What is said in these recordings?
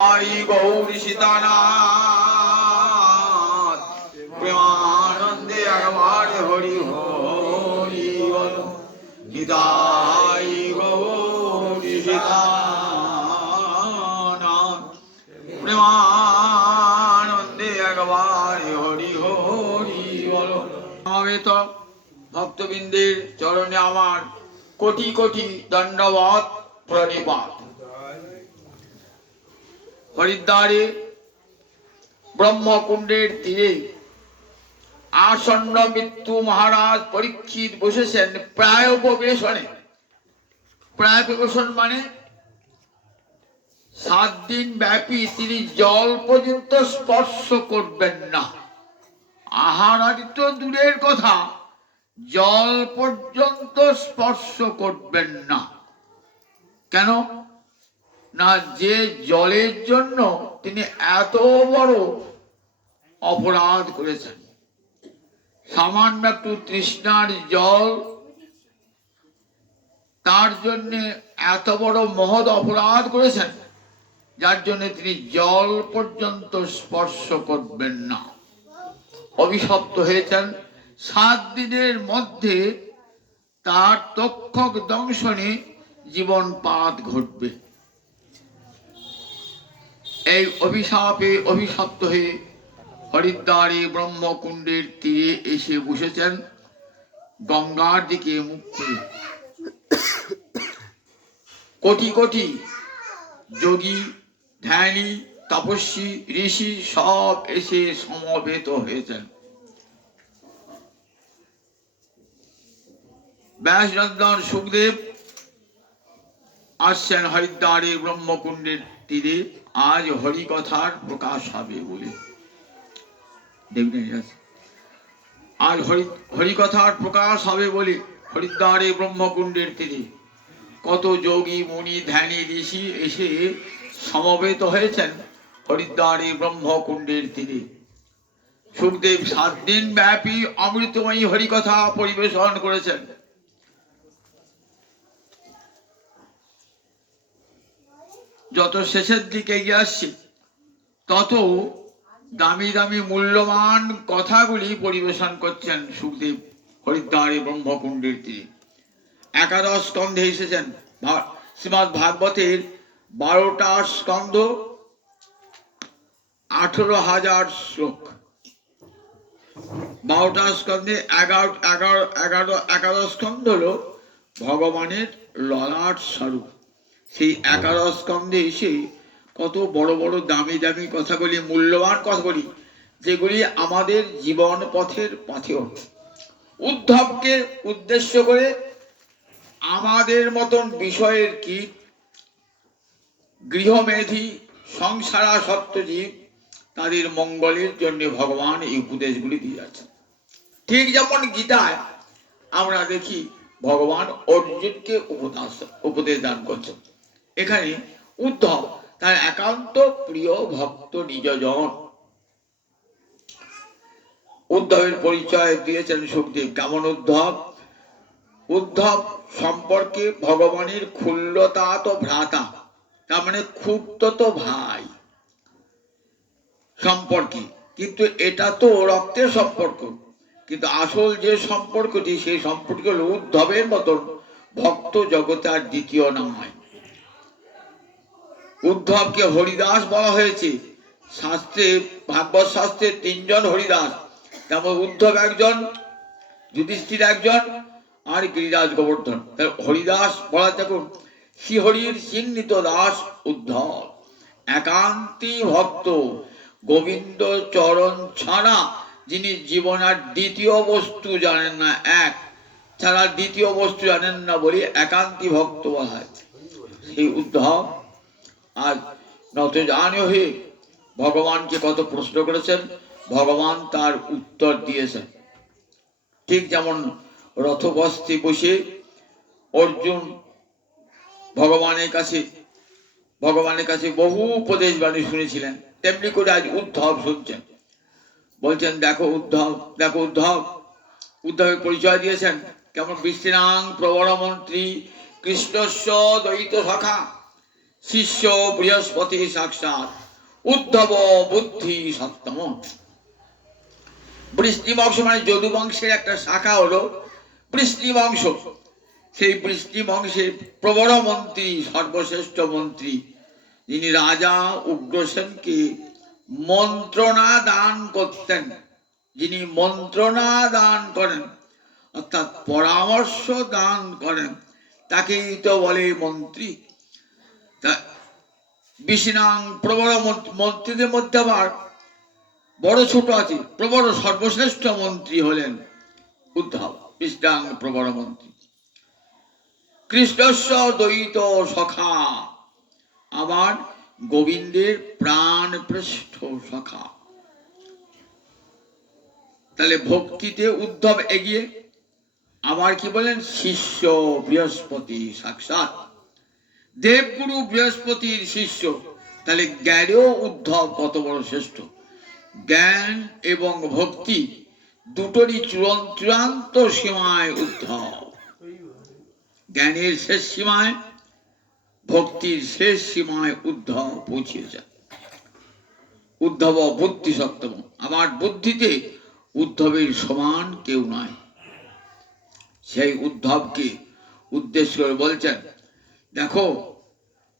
आई गौरी सीतानाथ प्रेमानंदे अगवार हरि हरि बोल गीताई गौरी सीतानाथ प्रेमानंदे अगवार हरि हरि बोल। समवेत भक्तबिंदेर चरणे आमार कोटि कोटि दंडवत प्रणिपात। हरिद्वारे ब्रह्मकुंडेर तीरे आसन्न मृत्यु महाराज परीक्षित बसेছেন प्रायोपवेशने। प्रायोपवेशन माने 7 दिन व्यापी তিনি জল পর্যন্ত স্পর্শ করবেন না। আহার আদি তো দূরের কথা, জল পর্যন্ত স্পর্শ করবেন না। কেন না, যে জলের জন্য তিনি এত বড় অপরাধ করেছেন। সামান্য একটু তৃষ্ণার জল, তার জন্য এত বড় মহৎ অপরাধ করেছেন, যার জন্য তিনি জল পর্যন্ত স্পর্শ করবেন না। অভিশপ্ত হয়েছেন। 7 দিনের মধ্যে তার তক্ষক দংশনে জীবনপাত ঘটবে। এই অভিশাপে অভিশপ্ত হয়ে হরিদ্বারে ব্রহ্মকুণ্ডের তীরে এসে বসেছেন গঙ্গার দিকে মুখ করে। কোটি কোটি যোগী, ধ্যানী, তপস্বী, ঋষি সব এসে সমবেত হয়েছেন। ব্যাসনন্দন সুখদেব আসছেন হরিদ্বারে ব্রহ্মকুণ্ডের তীরে। আজ হরিকথার প্রকাশ হবে বলে আজ হরিকথার প্রকাশ হবে বলে হরিদ্বারে ব্রহ্মকুণ্ডের তীরে কত যোগী, মুনি, ধ্যানী, ঋষি এসে সমবেত হয়েছেন হরিদ্বারে ব্রহ্মকুণ্ডের তীরে। সুখদেব 7 দিন ব্যাপী অমৃতময়ী হরিকথা পরিবেশন করেছেন। যত শেষের দিকে এগিয়ে আসছে তত দামি দামি মূল্যবান কথাগুলি পরিবেশন করছেন সুখদেব হরিদ্বারে ব্রহ্মকুণ্ডের তীরে। 11 স্কন্ধে এসেছেন। শ্রীমদ্ ভাগবতের 12টা স্কন্ধ, 18,000 শ্লোক। 12টা স্কন্ধে 11 স্কন্ধ হলো ভগবানের ললাট স্বরূপ। সেই 11 স্কন্ধে এসে কত বড় বড় দামি দামি কথাগুলি, মূল্যবান কথাগুলি, যেগুলি আমাদের জীবন পথের পাথেয়। উদ্ধবকে উদ্দেশ্য করে আমাদের মতন বিষয়ের কি গৃহমেধী সংসারাসক্ত জীব, তাদের মঙ্গলের জন্য ভগবান এই উপদেশগুলি দিয়ে যাচ্ছেন। ঠিক যেমন গীতায় আমরা দেখি ভগবান অর্জুনকে উপদেশ দান করছেন, এখানে উদ্ধব তার একান্ত প্রিয় ভক্ত নিজজন। উদ্ধবের পরিচয় দিয়েছেন সুখদেব। কেমন উদ্ধব? উদ্ধব সম্পর্কে ভগবানের ক্ষুল্লতাত ভ্রাতা, তার মানে ক্ষুদ্রত ভাই সম্পর্কে। কিন্তু এটা তো রক্তের সম্পর্ক, কিন্তু আসল যে সম্পর্কটি, সেই সম্পর্ক হল উদ্ধবের মতন ভক্ত জগতে আর দ্বিতীয় নয়। উদ্ধবকে হরিদাস বলা হয়েছে। শাস্ত্রে, ভাগবত শাস্ত্রে 3 জন হরিদাস। তেমন উদ্ধব একজন, যুধিষ্ঠির একজন, আর গিরিরাজ গোবর্ধন। হরিদাস বলা দেখুন, শ্রীহরির চিহ্নিত দাস উদ্ধব, একান্তী ভক্ত, গোবিন্দ চরণ ছাড়া যিনি জীবনের দ্বিতীয় বস্তু জানেন না, এক ছাড়া দ্বিতীয় বস্তু জানেন না বলে একান্তী ভক্ত বলা হয়। সেই উদ্ধব আজ নতজানু হয়ে ভগবানকে কত প্রশ্ন করেছেন, ভগবান তার উত্তর দিয়েছেন। ঠিক যেমন রথবস্তে বসে অর্জুন ভগবানের কাছে বহু উপদেশ বাণী শুনেছিলেন, তেমনি করে আজ উদ্ধব শুনছেন। বলছেন, দেখো উদ্ধব, দেখো উদ্ধব। উদ্ধবের পরিচয় দিয়েছেন কেমন? বৃষ্টিনাং প্রবর মন্ত্রী কৃষ্ণস্য দ্বৈত সখা শিষ্য বৃহস্পতি সাক্ষাৎ উদ্ধব বুদ্ধি সপ্তম। বৃষ্টিবংশ মানে যদু বংশের একটা শাখা হলো বৃষ্টিবংশ। সেই বৃষ্টিবংশের প্রবর মন্ত্রী, সর্বশ্রেষ্ঠ মন্ত্রী, যিনি রাজা উগ্রসেনকে মন্ত্রণা দান করতেন, যিনি মন্ত্রণা দান করেন অর্থাৎ পরামর্শ দান করেন, তাকেই তো বলে মন্ত্রী। বিষ্ণাং প্রবর মন্ত্রীদের মধ্যে আবার বড় ছোট আছে। প্রবর সর্বশ্রেষ্ঠ মন্ত্রী হলেন উদ্ধব, বিষ্ণাং প্রবর মন্ত্রী। কৃষ্ণস্য দ্বৈত সখা, আবার গোবিন্দের প্রাণ পৃষ্ঠ সখা। তাহলে ভক্তিতে উদ্ধব এগিয়ে। আবার কি বলেন? শিষ্য বৃহস্পতি সাক্ষাৎ, দেবগুরু বৃহস্পতির শিষ্য। তাহলে জ্ঞানেও উদ্ধব কত বড় শ্রেষ্ঠ। জ্ঞান এবং ভক্তি দুটোরই চূড়ান্ত সীমায় উদ্ধব। জ্ঞানের শেষ সীমায়, ভক্তির শেষ সীমায় উদ্ধব পৌঁছিয়েছেন। উদ্ধব বুদ্ধি সপ্তম। আমার বুদ্ধিতে উদ্ধবের সমান কেউ নয়। সেই উদ্ধবকে উদ্দেশ্য করে বলছেন, দেখো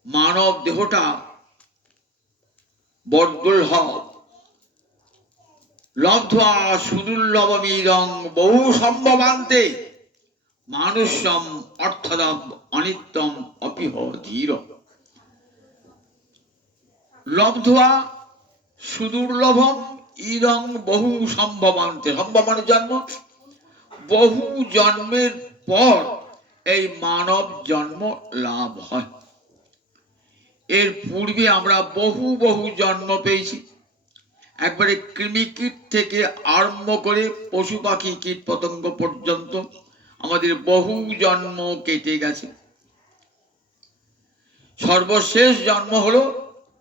মানব দেহটা বড় দুর্লভ, লব্ধ্বা সুদুর্লভমিদং বহু সম্ভবান্তে মানুষম অর্থদম অনিত্যম অপিহ ধীর। লব্ধ্বা সুদুর্লভম ইদং বহু সম্ভবান্তে, সম্ভব মানে জন্ম, বহু জন্মের পর এই মানব জন্ম লাভ হয়। এর পূর্বে আমরা বহু বহু জন্ম পেয়েছি। একবারে কৃমিকীট থেকে আরম্ভ করে পশু পাখি কীট পতঙ্গ পর্যন্ত আমাদের বহু জন্ম কেটে গেছে। সর্বশেষ জন্ম হলো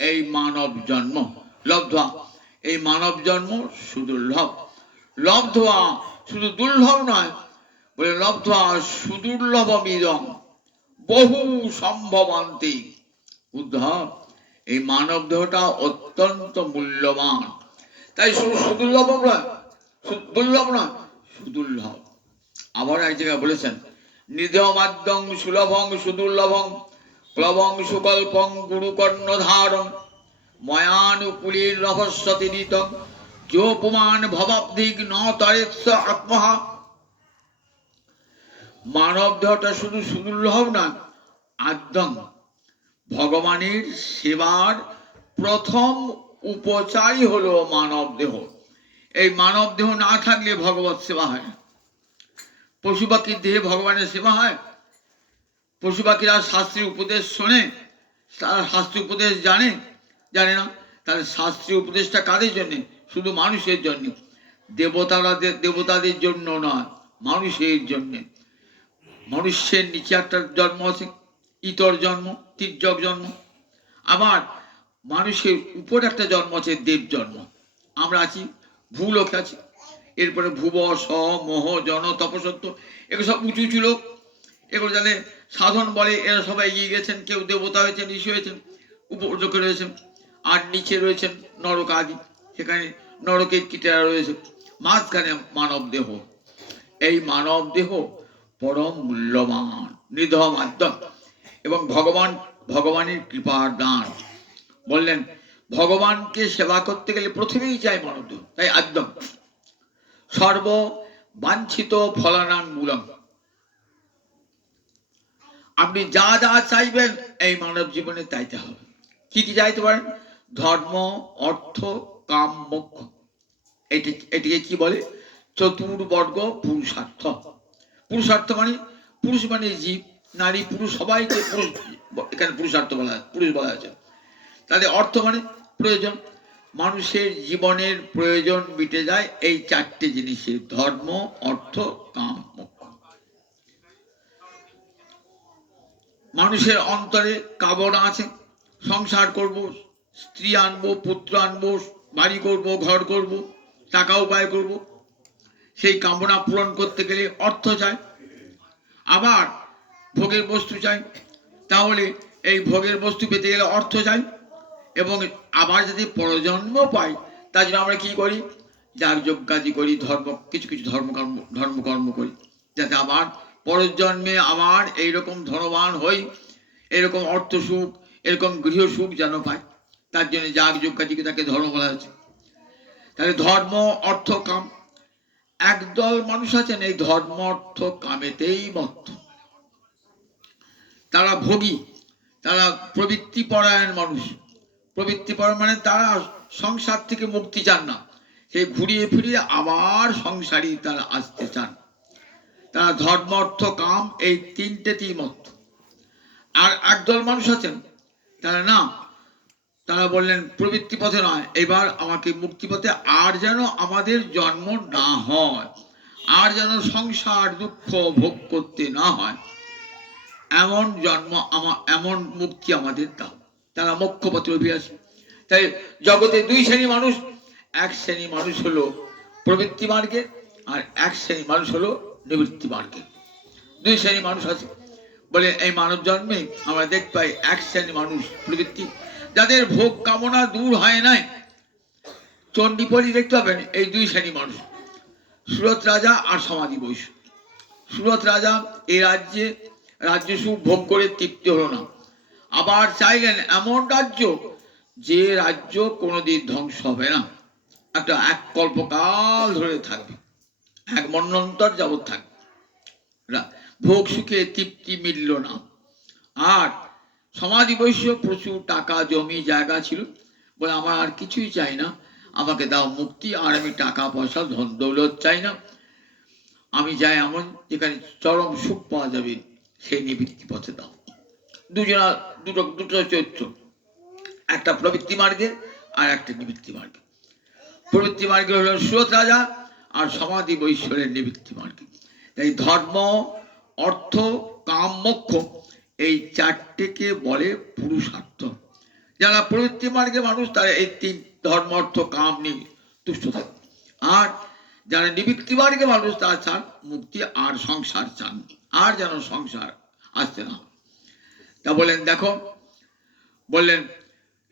এই মানব জন্ম। লব্ধ্বা, এই মানব জন্ম সুদুর্লভ। লব্ধ্বা শুধু দুর্লভ নয়, বলে লব্ধ্বা সুদুর্লভমিদং বহু সম্ভবান্তে। উদ্ধব, এই মানব দেহটা অত্যন্ত মূল্যবান। তাই শুধু সুদুর্লভ নয়, দুর্লভ নয়, সুদুর্লভ। আবার এক জায়গায় বলেছেন, নিধমাদ্যং সুলভং সুদুর্লভং প্লবং সুকল্পং গুরুকর্ণধারং ময়ানুকূলীর রহস্যতি দিতং যোপমান ভবাব্ধিক ন তরেৎস আত্মহা। মানব দেহটা শুধু সুদুর্লভ না, আদ্যং ভগবানের সেবার প্রথম উপচারই হলো মানব দেহ। এই মানব দেহ না থাকলে ভগবত সেবা হয় না। পশু পাখির দেহে ভগবানের সেবা হয়। পশু পাখিরা শাস্ত্রীয় উপদেশ শোনে, তারা শাস্ত্রীয় উপদেশ জানে, জানে না। তাহলে শাস্ত্রীয় উপদেশটা কাদের জন্য? শুধু মানুষের জন্য। দেবতাদের জন্য নয়, মানুষের জন্য। মানুষের নিচে একটা জন্ম আছে, ইতর জন্ম, তির্যক জন্ম। আবার মানুষের উপর একটা জন্ম আছে, দেব জন্ম। আমরা আছি ভূলোকে আছি। এরপরে ভুব স মোহ জন তপসত্ব, এগুলো সব উঁচু উঁচু লোক। এগুলো জানে সাধন বলে, এরা সবাই এগিয়ে গেছেন। কেউ দেবতা হয়েছেন, ঋষি হয়েছেন, উপযোগে রয়েছেন। আর নিচে রয়েছেন নরক আদি, সেখানে নরকের কীটেরা রয়েছে। মাঝখানে মানব দেহ। এই মানব দেহ পরম মূল্যবান, নিধম আদ্যম, এবং ভগবানের কৃপার দান। বললেন ভগবানকে সেবা করতে গেলে প্রথমেই চাই মানব দেহ। তাই আদ্যম সর্ব বাঞ্ছিত ফলানাং মূলম। আপনি যা যা চাইবেন এই মানব জীবনে চাইতে হবে। কি কি চাইতে পারেন? ধর্ম, অর্থ, কাম, মোক্ষ। এটিকে কি বলে? চতুর্বর্গ পুরুষার্থ। পুরুষার্থ মানে পুরুষ মানে জীব, নারী, পুরুষ, সবাইকে পুরুষ, এখানে পুরুষার্থ বলা, পুরুষ বলা আছে। তাহলে অর্থ মানে প্রয়োজন। মানুষের জীবনের প্রয়োজন মিটে যায় এই চারটে জিনিসে: ধর্ম, অর্থ, কাম, মোক্ষ। মানুষের অন্তরে কামনা আছে, সংসার করব, স্ত্রী আনবো, পুত্র আনবো, বাড়ি করব, ঘর করব, টাকা উপায় করব। সেই কামনা পূরণ করতে গেলে অর্থ চাই, আবার ভোগের বস্তু চাই। তাহলে এই ভোগের বস্তু পেতে গেলে অর্থ চাই, এবং আবার যদি পরজন্ম পাই তার জন্য আমরা কি করি, যার যজ্ঞাদি করি, কিছু কিছু ধর্মকর্ম করি, যাতে আবার পরের জন্মে আবার এইরকম ধনবান হই, এরকম অর্থ সুখ, এরকম গৃহ সুখ যেন পাই। তার জন্য যাগ যজ্ঞাদিকে তাকে ধর্ম বলা হচ্ছে। তাহলে ধর্ম অর্থ কাম, একদল মানুষ আছেন এই ধর্ম অর্থ কামেতেই মত্ত। তারা ভোগী, তারা প্রবৃত্তি পরায়ণ মানুষ। প্রবৃত্তি পরায়ণ মানে তারা সংসার থেকে মুক্তি চান না, সেই ঘুরিয়ে ফিরিয়ে আবার সংসারী তারা আসতে চান। তারা ধর্ম অর্থ কাম এই তিনটেতেই মত্ত। আর একদল মানুষ আছেন তারা না, তারা বললেন প্রবৃত্তি পথে নয়, এবার আমাকে মুক্তি পথে, আর যেন আমাদের জন্ম না হয়, আর যেন সংসার দুঃখ ভোগ করতে না হয়, এমন জন্ম এমন মুক্তি আমাদের দাও। তারা মোক্ষ পথে অভিয়াসী। তাই জগতে দুই শ্রেণী মানুষ, এক শ্রেণী মানুষ হলো প্রবৃত্তি মার্গে, আর এক শ্রেণী মানুষ হলো নিবৃত্তি মার্গে। দুই শ্রেণী মানুষ আছে বলে এই মানব জন্মে আমরা দেখতে পাই এক শ্রেণী মানুষ প্রবৃত্তি, যাদের ভোগ কামনা দূর হয় নাই। চণ্ডীপলি দেখতে পাবেন এই দুই শ্রেণী মানুষ, সুরত রাজা আর সমাধি বৈশ্য। সুরত রাজা এই রাজ্য সুখ ভোগ করে তৃপ্তি হলো না, আবার চাইলেন এমন রাজ্য যে রাজ্য কোনোদিন ধ্বংস হবে না, একটা এক কল্পকাল ধরে থাকবে, এক মন্বন্তর যাবৎ থাকবে। ভোগ সুখে তৃপ্তি মিলল না। আর সমাধি বৈশ্য প্রচুর টাকা জমি জায়গা ছিল, বলে আমার আর কিছুই চাই না, আমাকে দাও মুক্তি, আর আমি টাকা পয়সা ধন দৌলত চাই না, আমি যাই এমন যেখানে চরম সুখ পাওয়া যাবে, সেই নিবৃত্তি পথে দাও। দুটো চরিত্র, একটা প্রবৃত্তি মার্গে আর একটা নিবৃত্তি মার্গে। প্রবৃত্তি মার্গে হল সুরত রাজা, আর সমাধি বৈশ্বরের নিবৃত্তি মার্গে। তাই ধর্ম অর্থ কাম মোক্ষ এই চারটেকে বলে পুরুষার্থ। যারা প্রবৃত্তি মার্গে মানুষ তারা এই তিন ধর্ম অর্থ কাম নিয়ে তুষ্ট থাকে, আর যারা নিবৃত্তি মার্গে মানুষ তারা চান মুক্তি আর সংসার চান, আর যেন সংসার আসতে না। তা বললেন দেখো, বললেন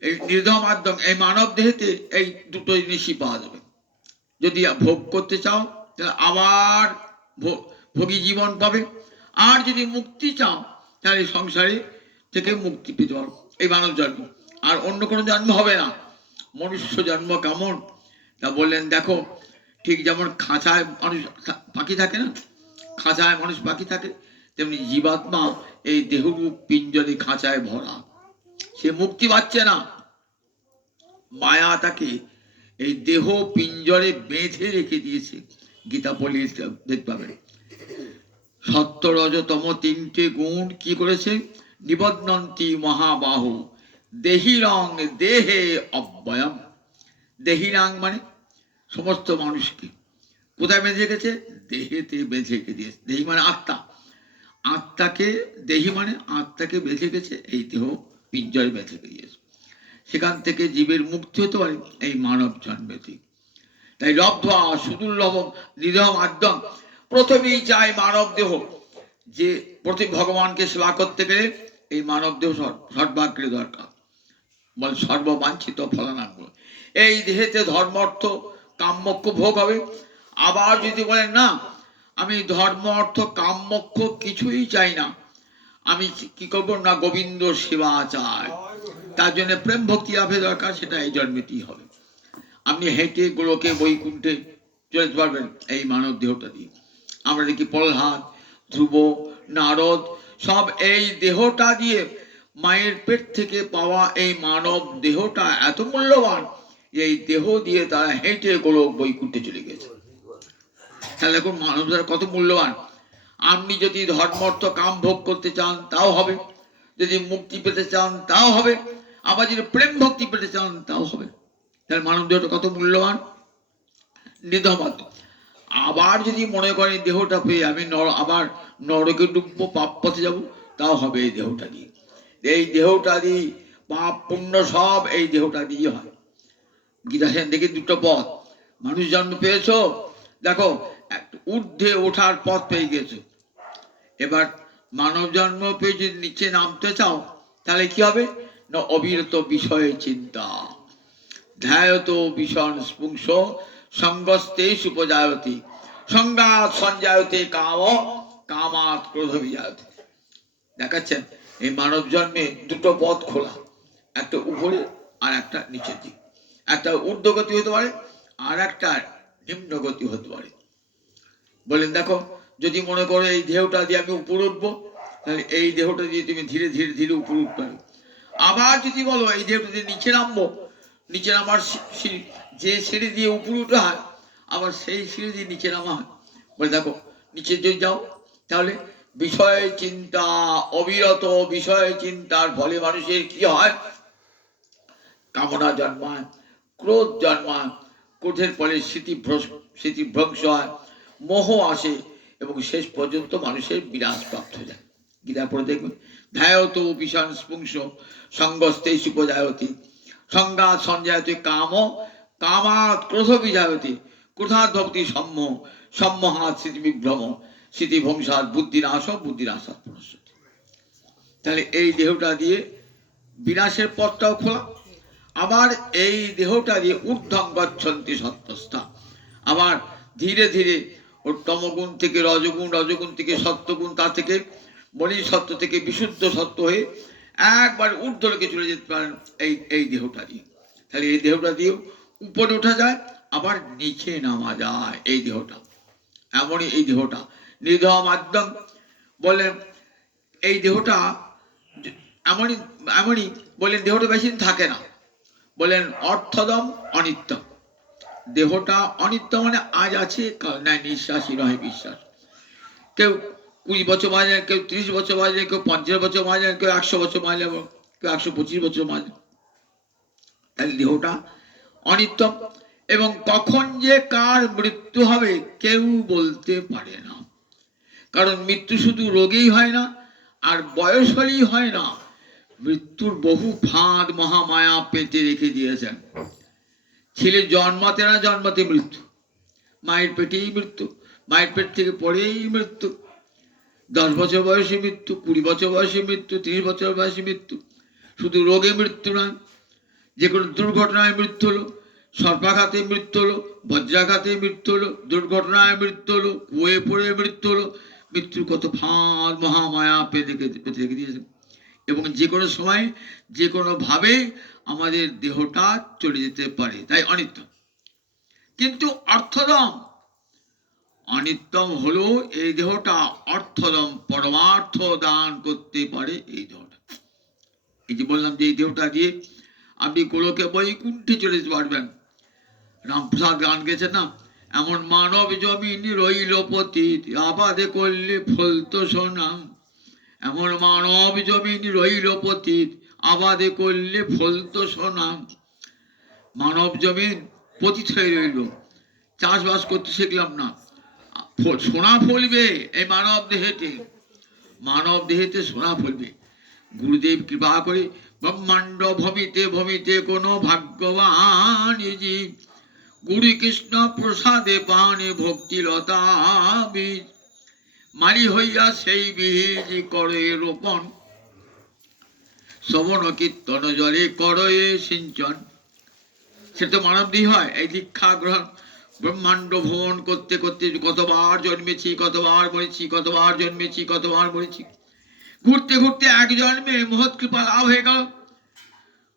এই নির্ধম মাধ্যম এই মানব দেহেতে এই দুটো জিনিসই পাওয়া যাবে। যদি ভোগ করতে চাও তাহলে আবার ভোগী জীবন পাবে, আর যদি মুক্তি চাও তাহলে সংসারে থেকে মুক্তি পেতে পারো এই মানব জন্ম, আর অন্য কোনো জন্ম হবে না। মনুষ্য জন্ম কেমন, তা বললেন দেখো, ঠিক যেমন খাঁচায় মানুষ পাখি থাকে না, খাঁচায় মানুষ পাখি থাকে, তেমনি জীবাত্মা এই দেহরূপ পিঞ্জরে খাঁচায় ভরা, সে মুক্তি পাচ্ছে না। মায়া তাকে এই দেহ পিঞ্জরে বেঁধে রেখে দিয়েছে। গীতা পড়লে দেখতে পাবেন, সত্য রজতম তিনটে গুণ কি করেছে, নিবদ্ধন্তি মহাবাহু দেহিরং দেহে অব্যয়ম। দেহিরাং মানে সমস্ত মানুষকে কোথায় বেঁধে রেখেছে, দেহেতে বেঁধে রেখে দিয়েছে। দেহি মানে আত্মা, আত্মাকে, দেহি মানে আত্মাকে বেঁধে গেছে এই দেহ পিঞ্জরে বেঁধে দিয়েছে। সেখান থেকে জীবের মুক্তি হতে পারে এই মানব জন্মেতে। তাই লব্ধা সুদুর্লভ নিরহ মাধ্যম, প্রথমেই চাই মানব দেহ, যে প্রতি ভগবানকে সেবা করতে গেলে এই মানব দেহ সর্বাগ্রে দরকার। বল সর্ববাঞ্ছিত ফলানাঙ্গ, এই দেহেতে ধর্ম অর্থ কাম্যক্ষ ভোগ হবে। আবার যদি বলেন না আমি ধর্ম অর্থ কাম্যক্ষ কিছুই চাই না, আমি কি করবো না গোবিন্দ সেবা চাই, তার জন্য প্রেম ভক্তি লাভের দরকার, সেটা এই জন্মেতেই হবে। আপনি হেঁটে গোলকে বৈকুণ্ঠে চলে পারবেন এই মানব দেহটা দিয়ে। আমরা দেখি প্রহ্লাদ, ধ্রুব, নারদ সব এই দেহটা দিয়ে, মায়ের পেট থেকে পাওয়া এই মানব দেহটা এত মূল্যবান, এই দেহ দিয়ে তারা হেঁটে গোলক বৈকুণ্ঠে চলে গেছে। তাহলে এখন মানব কত মূল্যবান। আপনি যদি ধর্ম অর্থ কাম ভোগ করতে চান তাও হবে, যদি মুক্তি পেতে চান তাও হবে, আবার যদি প্রেম ভক্তি পেতে চান তাও হবে। তাহলে মানব দেহটা কত মূল্যবান, নিধমাত। আবার যদি মনে করেন দেহটা পেয়ে আমি আবার নরকে ডুববো, পাপ পথে যাবো, তাও হবে এই দেহটা দিয়ে। এই দেহটা দিয়ে পাপ পুণ্য সব এই দেহটা দিয়ে হয়। গীতা সেন দেখি দুটো পথ, মানুষ জন্ম পেয়েছ, দেখো একটু ঊর্ধ্বে ওঠার পথ পেয়ে গেছো। এবার মানব জন্ম পেয়ে যদি নিচে নামতে চাও তাহলে কি হবে না অবিরত বিষয় চিন্তা ধ্যায়ত ভীষণ স্পুংস সঙ্গস্তে সুপজায়তি সংঘাত সঞ্জায়তে কাম কামাত ক্রোধ বিজায়তে। দেখাচ্ছেন এই মানব জন্মে দুটো পথ খোলা, একটা উপরে আর একটা নিচের দিক, একটা ঊর্ধ্বগতি হতে পারে আর একটা নিম্নগতি হতে পারে। বলেন দেখো যদি মনে করো এই দেহটা দিয়ে আমি উপরে উঠবো, তাহলে এই দেহটা দিয়ে তুমি ধীরে ধীরে ধীরে উপরে উঠতে পারবে। আবার যদি বলো এই দেহটা দিয়ে নিচে নামবো, নিচে নামার যে সিঁড়ি দিয়ে উপরে উঠা হয় আবার সেই সিঁড়ি দিয়ে নিচে নামা হয়। বলে দেখো নিচে যদি যাও তাহলে বিষয় চিন্তা অবিরত বিষয় চিন্তার ফলে মানুষের কি হয় কামনা জন্মায়, ক্রোধ জন্মায়, ক্রোধের ফলে স্মৃতিভ্রংশ হয়, মোহ আসে এবং শেষ পর্যন্ত মানুষের বিনাশ প্রাপ্ত হয়ে যায়। গীতা পড়ে দেখবেন ধ্যায়ত ভীষণ স্পুংস সঙ্গস্তে সুপজায়তি সংঘাত সঞ্জায়তে কাম কামাত ক্রোধ বিজায়তি ক্রোধাৎ ভক্তি সম্মোহ সম্মোহাৎ স্মৃতি বিভ্রম স্মৃতিভ্রংসাৎ বুদ্ধিনাশ বুদ্ধিনাশাৎ পুনশ্চতি। তাহলে এই দেহটা দিয়ে বিনাশের পথটাও খোলা, আবার এই দেহটা দিয়ে ঊর্ধ্বং গচ্ছন্তি সত্যস্থা, আবার ধীরে ধীরে ওর তমগুণ থেকে রজগুণ, রজগুণ থেকে সত্যগুণ, তা থেকে বলি সত্য থেকে বিশুদ্ধ সত্য হয়ে একবার ঊর্ধ্বলোকে চলে যেতে পারেন এই দেহটা দিয়ে। তাহলে এই দেহটা দিয়েও উপরে ওঠা যায় আবার নিচে নামা যায়। এই দেহটা এমনই, এই দেহটা নিধ মাধ্যম বললেন এই দেহটা এমনই এমনই বললেন দেহটা বেশি দিন থাকে না। বলেন অর্থদম অনিত্য, দেহটা অনিত্য মানে আজ আছে কাল নাই, নিঃশ্বাসই নয় বিশ্বাস। কেউ 20 বছর মারা যায়, কেউ 30 বছর মারা যায়, কেউ 50 বছর মারা যায়, কেউ 100 বছর মারা যাবে, কেউ 125 বছর মারা যায়। তাহলে দেহটা অনিত্য এবং কখন যে কার মৃত্যু হবে কেউ বলতে পারে না। কারণ মৃত্যু শুধু রোগেই হয় না আর বয়স হলেই হয় না, মৃত্যুর বহু ফাঁদ মহামায়া পেতে রেখে দিয়েছেন। ছেলে জন্মাতে না জন্মাতে মৃত্যু, মায়ের পেটেই মৃত্যু, মায়ের পেট থেকে পরেই মৃত্যু, 10 বছর বয়সে মৃত্যু, 20 বছর বয়সে মৃত্যু, 30 বছর বয়সে মৃত্যু। শুধু রোগে মৃত্যু নয়, যে কোনো দুর্ঘটনায় মৃত্যু হলো, সর্পাঘাতে মৃত্যু হলো, বজ্রাঘাতে মৃত্যু হলো, দুর্ঘটনায় মৃত্যু হলো, কুয়ে পড়ে মৃত্যু হলো, মৃত্যুর কত ফাঁদ মহামায়া পেতে রেখে দিয়েছেন। এবং যে কোনো সময় যে কোনো ভাবে আমাদের দেহটা চলে যেতে পারে, তাই অনিত্য। কিন্তু অর্থদম, অনিত্যম হলো এই দেহটা, অর্থদম পরমার্থ দান করতে পারে এই দেহটা। এই যে বললাম যে এই দেহটা দিয়ে আপনি গোলকে বৈকুণ্ঠে চলে যেতে পারবেন। রামপ্রসাদ গান গেছেন না, এমন মানব জমিন রইল পতিত আবাদে করলে ফলতো সোনা, এমন মানব জমিন রইল পতিত আবাদে করলে ফলতো সোনা। মানব জমিন পতিত হয়ে রইল, চাষবাস করতে শিখলাম না, সোনা ফলবে এই মানব দেহেতে, মানব দেহেতে সোনা ফলবে। গুরুদেব কৃপা করে ব্রহ্মাণ্ড ভমিতে ভমিতে কোনো ভাগ্যবান জীব গুরু কৃষ্ণ প্রসাদে পানে ভক্তিলতা বীজ মালি হইয়া সেই বীজ করে রোপণ, শ্রবণ কীর্তন জলে করয়ে সিঞ্চন। সে তো মানবদেহ হয়। এই দীক্ষা গ্রহণ ব্রহ্মাণ্ড ভ্রমণ করতে করতে কতবার জন্মেছি, কতবার মরেছি, কতবার জন্মেছি, কতবার মরেছি, ঘুরতে ঘুরতে এক জন্মে মহৎ কৃপা লাভ হয়ে গেল।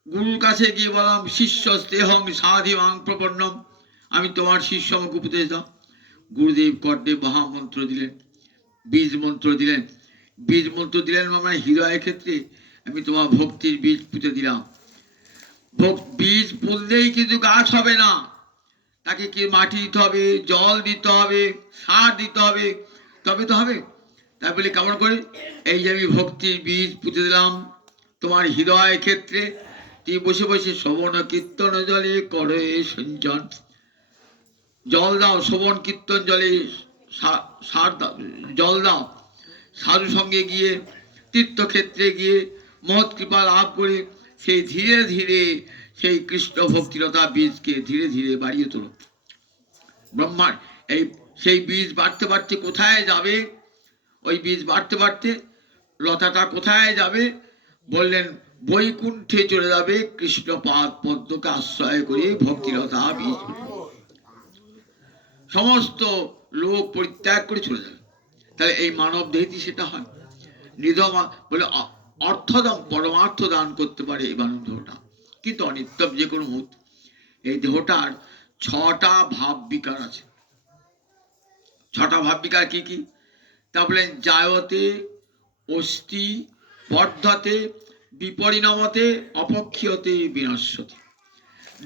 গুরুর কাছে গিয়ে বললাম শিষ্য স্তেহং সাধিমাং প্রপন্নম, আমি তোমার শিষ্য, আমাকে উপদেশ দাও। গুরুদেব কর্ণে মহামন্ত্র দিলেন, বীজ মন্ত্র দিলেন। বীজ মন্ত্র দিলেন মানে হৃদয়ের ক্ষেত্রে আমি তোমার ভক্তির বীজ পুঁতে দিলাম। বীজ পুঁতলেই কিন্তু গাছ হবে না, তাকে কি মাটি দিতে হবে, জল দিতে হবে, সার দিতে হবে, তবে তো হবে। তাই বলে কেমন করে, এই যে আমি ভক্তির বীজ পুঁতে দিলাম তোমার হৃদয় ক্ষেত্রে, তুই বসে বসে শ্রবণ কীর্তন জলে করে সিঞ্চন, জল দাও, শ্রবণ কীর্তন জলে সার দাও, জল দাও। সাধু সঙ্গে গিয়ে তীর্থক্ষেত্রে গিয়ে মহৎ কৃপা লাভ করে সেই ধীরে ধীরে সেই কৃষ্ণ ভক্তিলতা বীজকে ধীরে ধীরে বাড়িয়ে তোলো। ব্রহ্মাণ্ড এই সেই বীজ বাড়তে বাড়তে কোথায় যাবে, ওই বীজ বাড়তে বাড়তে লতাটা কোথায় যাবে বললেন বৈকুণ্ঠে চলে যাবে কৃষ্ণপাদ পদ্মকে আশ্রয় করে ভক্তিলতা বীজ, সমস্ত লোক পরিত্যাগ করে চলে যাবে। তাহলে এই মানব দেহটি সেটা হয় নিধমা বলে অর্থদান পরমার্থ দান করতে পারে এই মানব দেহটা, কিন্তু অনিত্যম যে কোনো মুহূর্তে। এই দেহটার 6টা ভাব বিকার আছে। 6টা ভাব বিকার কি কি? তা বলেন জায়তে, অস্তি, বর্ধতে, বিপরিণামতে, অপক্ষীয়তে, বিনশ্যতে।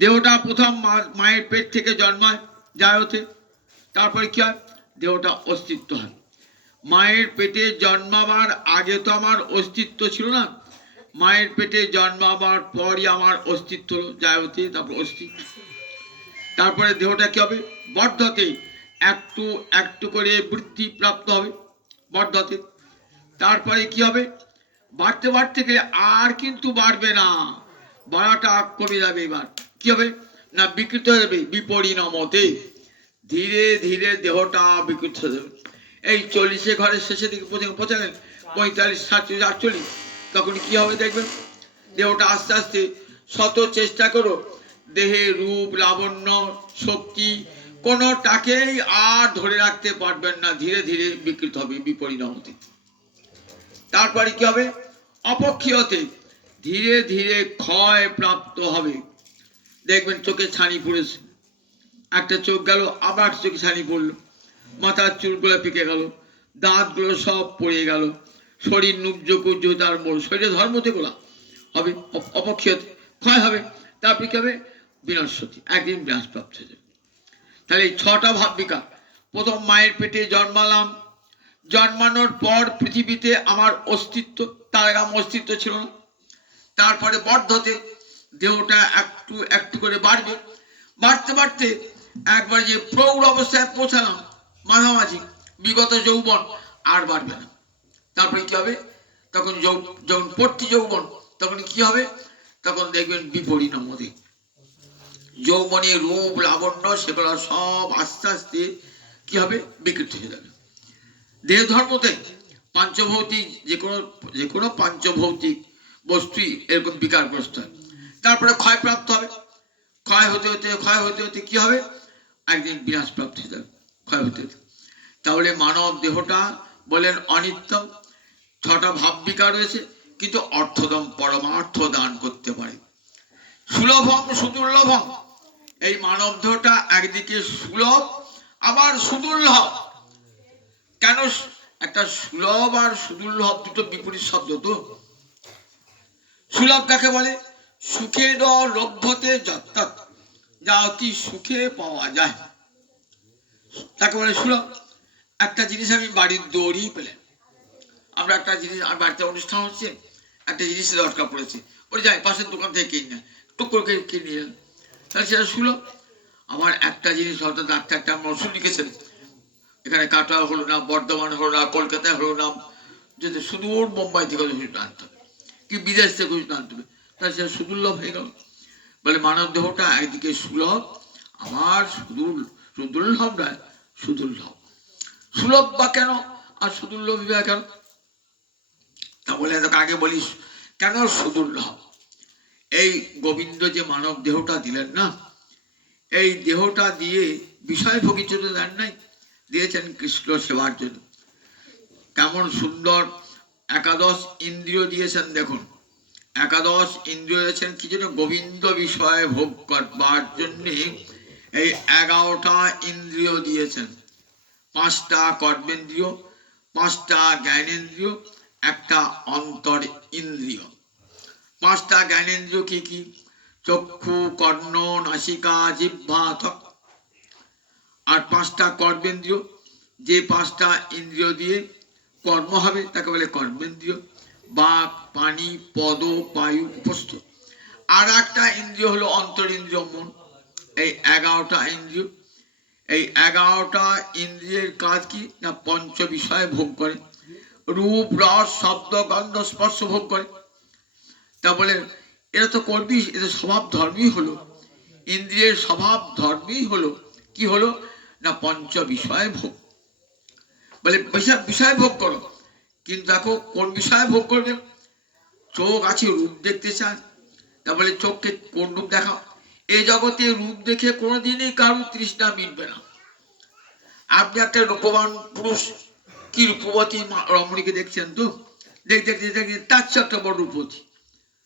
দেহটা প্রথম মায়ের পেট থেকে জন্মায় জায়তে, তারপরে কি হয়? দেহটা অস্তিত্ব হয়। মায়ের পেটে জন্মাবার আগে তো আমার অস্তিত্ব ছিল না, মায়ের পেটে জন্মাবার পরই আমার অস্তিত্ব হলো জায়তে, তারপর অস্তিত্ব। তারপরে দেহটা কি হবে? বর্ধতে, একটু একটু করে বৃদ্ধি প্রাপ্ত হবে বর্ধতে। তারপরে কি হবে? বাড়তে বাড়তে গেলে আর কিন্তু বাড়বে না, বাড়াটা কমে যাবে। এবার কি হবে না বিকৃত হয়ে যাবে বিপরিণামতে, ধীরে ধীরে দেহটা বিকৃত হয়ে যাবে। এই 40 ঘরের শেষের দিকে পৌঁছালেন 45, 47, 48, তখন কি হবে দেখবেন দেহটা আস্তে আস্তে শত চেষ্টা করো দেহে রূপ লাবণ্য শক্তি কোনোটাকেই আর ধরে রাখতে পারবেন না, ধীরে ধীরে বিকৃত হবে বিপরিণামতে। তারপরে কি হবে? অপক্ষীয়তে, ধীরে ধীরে ক্ষয় প্রাপ্ত হবে। দেখবেন চোখে ছানি পড়েছে, একটা চোখ গেল আবার চোখে ছানি পড়লো, মাথার চুলগুলো পেকে গেল, দাঁতগুলো সব পড়ে গেল, শরীর নুব্জ কুজ্জ, তার শরীরে ধর্মতে গোলা হবে, অপক্ষীয়তে ক্ষয় হবে। তারপরে কি হবে? বিনশ্বতী, একদিন বিনাশ প্রাপ্ত হয়ে যাবে। তাহলে এই 6টা ভাব বিকার। প্রথম মায়ের পেটে জন্মালাম, জন্মানোর পর পৃথিবীতে আমার অস্তিত্ব, তার আগে আমার অস্তিত্ব ছিল না। তারপরে বর্ধতে, দেহটা একটু একটু করে বাড়বে, বাড়তে বাড়তে একবার যে প্রৌঢ় অবস্থায় পৌঁছালাম মাঝামাঝি বিগত যৌবন, আর বাড়বে না। তারপরে কি হবে? তখন যখন পড়তি যৌবন, তখন কি হবে? তখন দেখবেন বিপরিণামতে যৌবনের রূপ লাবণ্য সেগুলো সব আস্তে আস্তে কি হবে? বিকৃত হয়ে যাবে। দেহ ধর্মতে পাঞ্চভৌতিক যে কোনো পাঞ্চভৌতিক বস্তুই এরকম বিকারগ্রস্ত হয়। তারপরে ক্ষয়প্রাপ্ত হবে, ক্ষয় হতে হতে কি হবে? একদিন বিনাশ প্রাপ্ত হয়ে যাবে ক্ষয় হতে হতে। তাহলে মানব দেহটা বলেন অনিত্যম, 6টা ভাব বিকার রয়েছে, কিন্তু অর্থদম পরমার্থ দান করতে পারে। সুলভম সুদুর্লভম, এই মানব দেহটা একদিকে সুলভ আবার সুদুর্লভ। কেন? একটা সুলভ আর সুদুর্লভ দুটো বিপরীত শব্দ তো। সুলভ কাকে বলে? সুখে লভ্যতে যত্তৎ, যা অতি সুখে পাওয়া যায় তাকে বলে সুলভ। একটা জিনিস আমি বাড়ির দৌড়েই পেলাম, আমরা একটা জিনিস আর বাড়িতে অনুষ্ঠান হচ্ছে, একটা জিনিসের দরকার পড়েছে, ওই যাই পাশের দোকান থেকে কিনে নেয়, টুক করে কিনে নিলাম, তাহলে সেটা সুলভ। আমার একটা জিনিস হয়তো ডাক্তারটা আমার ওষুধ লিখেছেন, এখানে কাটা হলো না, বর্ধমান হলো না, কলকাতায় হলো না, যদি সুদূর বোম্বাই থেকে ওষুধ আনতে হবে কি বিদেশ থেকে ওষুধ আনতে হবে, তাহলে সেটা সুদুর্লভ হয়ে গেল। বলে মানব দেহটা একদিকে সুলভ আমার সুদুর্লভ নয়, সুদুর্লভ। সুলভ বা কেন আর সুদুর্লভ বা কেন? তা বলে আগে বলিস কেন সুদুর্লভ। এই গোবিন্দ যে মানব দেহটা দিলেন না, এই দেহটা দিয়ে বিষয় ভোগীর জন্য দেন নাই, দিয়েছেন কৃষ্ণ সেবার জন্য। কেমন সুন্দর 11 ইন্দ্রিয় দিয়েছেন দেখুন, 11 ইন্দ্রিয় দিয়েছেন কি জন্য? গোবিন্দ বিষয়ে ভোগ করবার জন্য এই 11টা ইন্দ্রিয় দিয়েছেন। 5টা কর্মেন্দ্রিয়, 5টা জ্ঞানেন্দ্রিয়, একটা অন্তর ইন্দ্রিয়। 5টা জ্ঞানেন্দ্রিয় কি কি? চক্ষু, কর্ণ, নাসিকা, জিহ্বা, ত্বক। আর 5টা কর্মেন্দ্রিয়, যে 5টা ইন্দ্রিয় দিয়ে কর্ম হবে তাকে বলে কর্মেন্দ্রিয়, বাক, পানি, পদ, বায়ু, উপস্থ। আর একটা ইন্দ্রিয় হলো অন্তরিন্দ্রিয় মন। এই 11টা ইন্দ্রিয়, এই 11টা ইন্দ্রিয়ের কাজ কি না? পঞ্চ বিষয় ভোগ করে, রূপ রস শব্দ গন্ধ স্পর্শ ভোগ করে। তা বলে এরা তো করবি, এদের স্বভাব ধর্মই হলো, ইন্দ্রিয়ের স্বভাব ধর্মই হলো কি হলো না? পঞ্চ বিষয় ভোগ। বলে বিষয় ভোগ করো, কিন্তু দেখো কোন বিষয় ভোগ করবে? চোখ আছে, রূপ দেখতে চায়, তা বলে চোখকে কোন রূপ দেখাও। এই জগতে রূপ দেখে কোনোদিনই কারোর তৃষ্ণা মিটবে না। আপনি একটা রূপবান পুরুষ কি রূপবতী রমণীকে দেখছেন তো, দেখতে দেখতে দেখতে তার চেয়ে একটা বড় রূপবতী,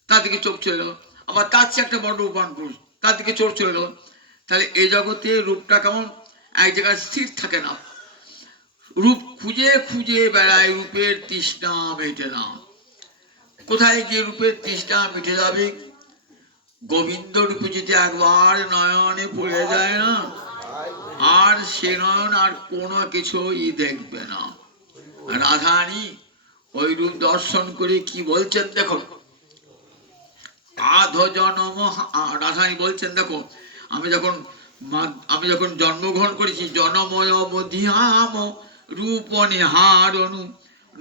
তার দিকে চোখ চলে গেল। আবার তার চেয়ে একটা বড় রূপবান পুরুষ, তার দিকে চোখ চলে গেল। তাহলে এই জগতে রূপটা কেমন, এক জায়গায় স্থির থাকে না, রূপ খুঁজে খুঁজে বেড়ায়, রূপের তৃষ্ণা মেটে না। কোথায় গিয়ে রূপের তৃষ্ণা মিটে যাবে? গোবিন্দ রূপে যদি একবার নয়নে পড়ে যায় না, আর সে নয়ন আর কোনো কিছুই দেখবে না। রাধারানী ওই রূপ দর্শন করে কি বলছেন দেখো, আধ জনম। রাধারানী বলছেন দেখো, আমি যখন জন্মগ্রহণ করেছি, জনময় মধিয়াম রূপ নিহারণু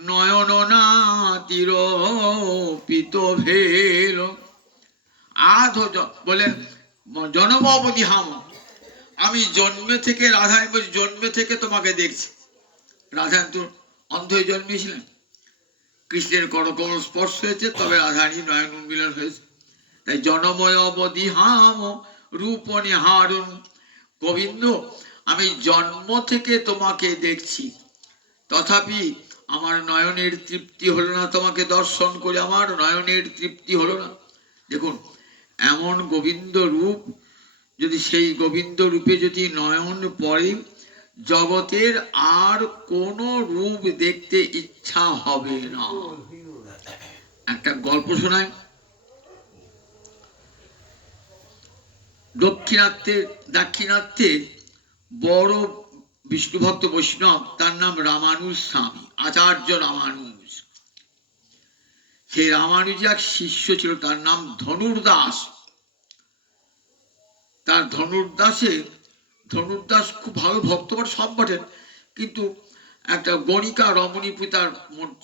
নয়ন নাতির পিত ভেল। আধ বলেন জনম অবধিহাম, আমি জন্মে থেকে, রাধারানী বলছি জন্মে থেকে তোমাকে দেখছি। রাধারানী তো অন্ধ হয়ে জন্মেছিলেন, কৃষ্ণের করকমল স্পর্শ হয়েছে, তবে রাধারানী নয়ন উন্মিলন হয়েছে। তাই জনময় অবধিহাম রূপ নিহারণ, গোবিন্দ আমি জন্ম থেকে তোমাকে দেখছি, তথাপি আমার নয়নের তৃপ্তি হলো না, তোমাকে দর্শন করে আমার নয়নের তৃপ্তি হলো না। দেখুন এমন গোবিন্দ রূপ, যদি সেই গোবিন্দ রূপে যদি নয়ন পড়ে, জগতের আর কোন রূপ দেখতে ইচ্ছা হবে না। একটা গল্প শোনায়। দাক্ষিণাত্যে বড় বিষ্ণু ভক্ত বৈষ্ণব, তার নাম রামানুজ স্বামী, আচার্য রামানুজ। সেই রামানুজ এক শিষ্য ছিল, তার নাম ধনুর্দাস। তার ধনুর্দাস খুব ভালো ভক্ত বটে, সব বটেন, কিন্তু একটা গণিকা রমণী পিতার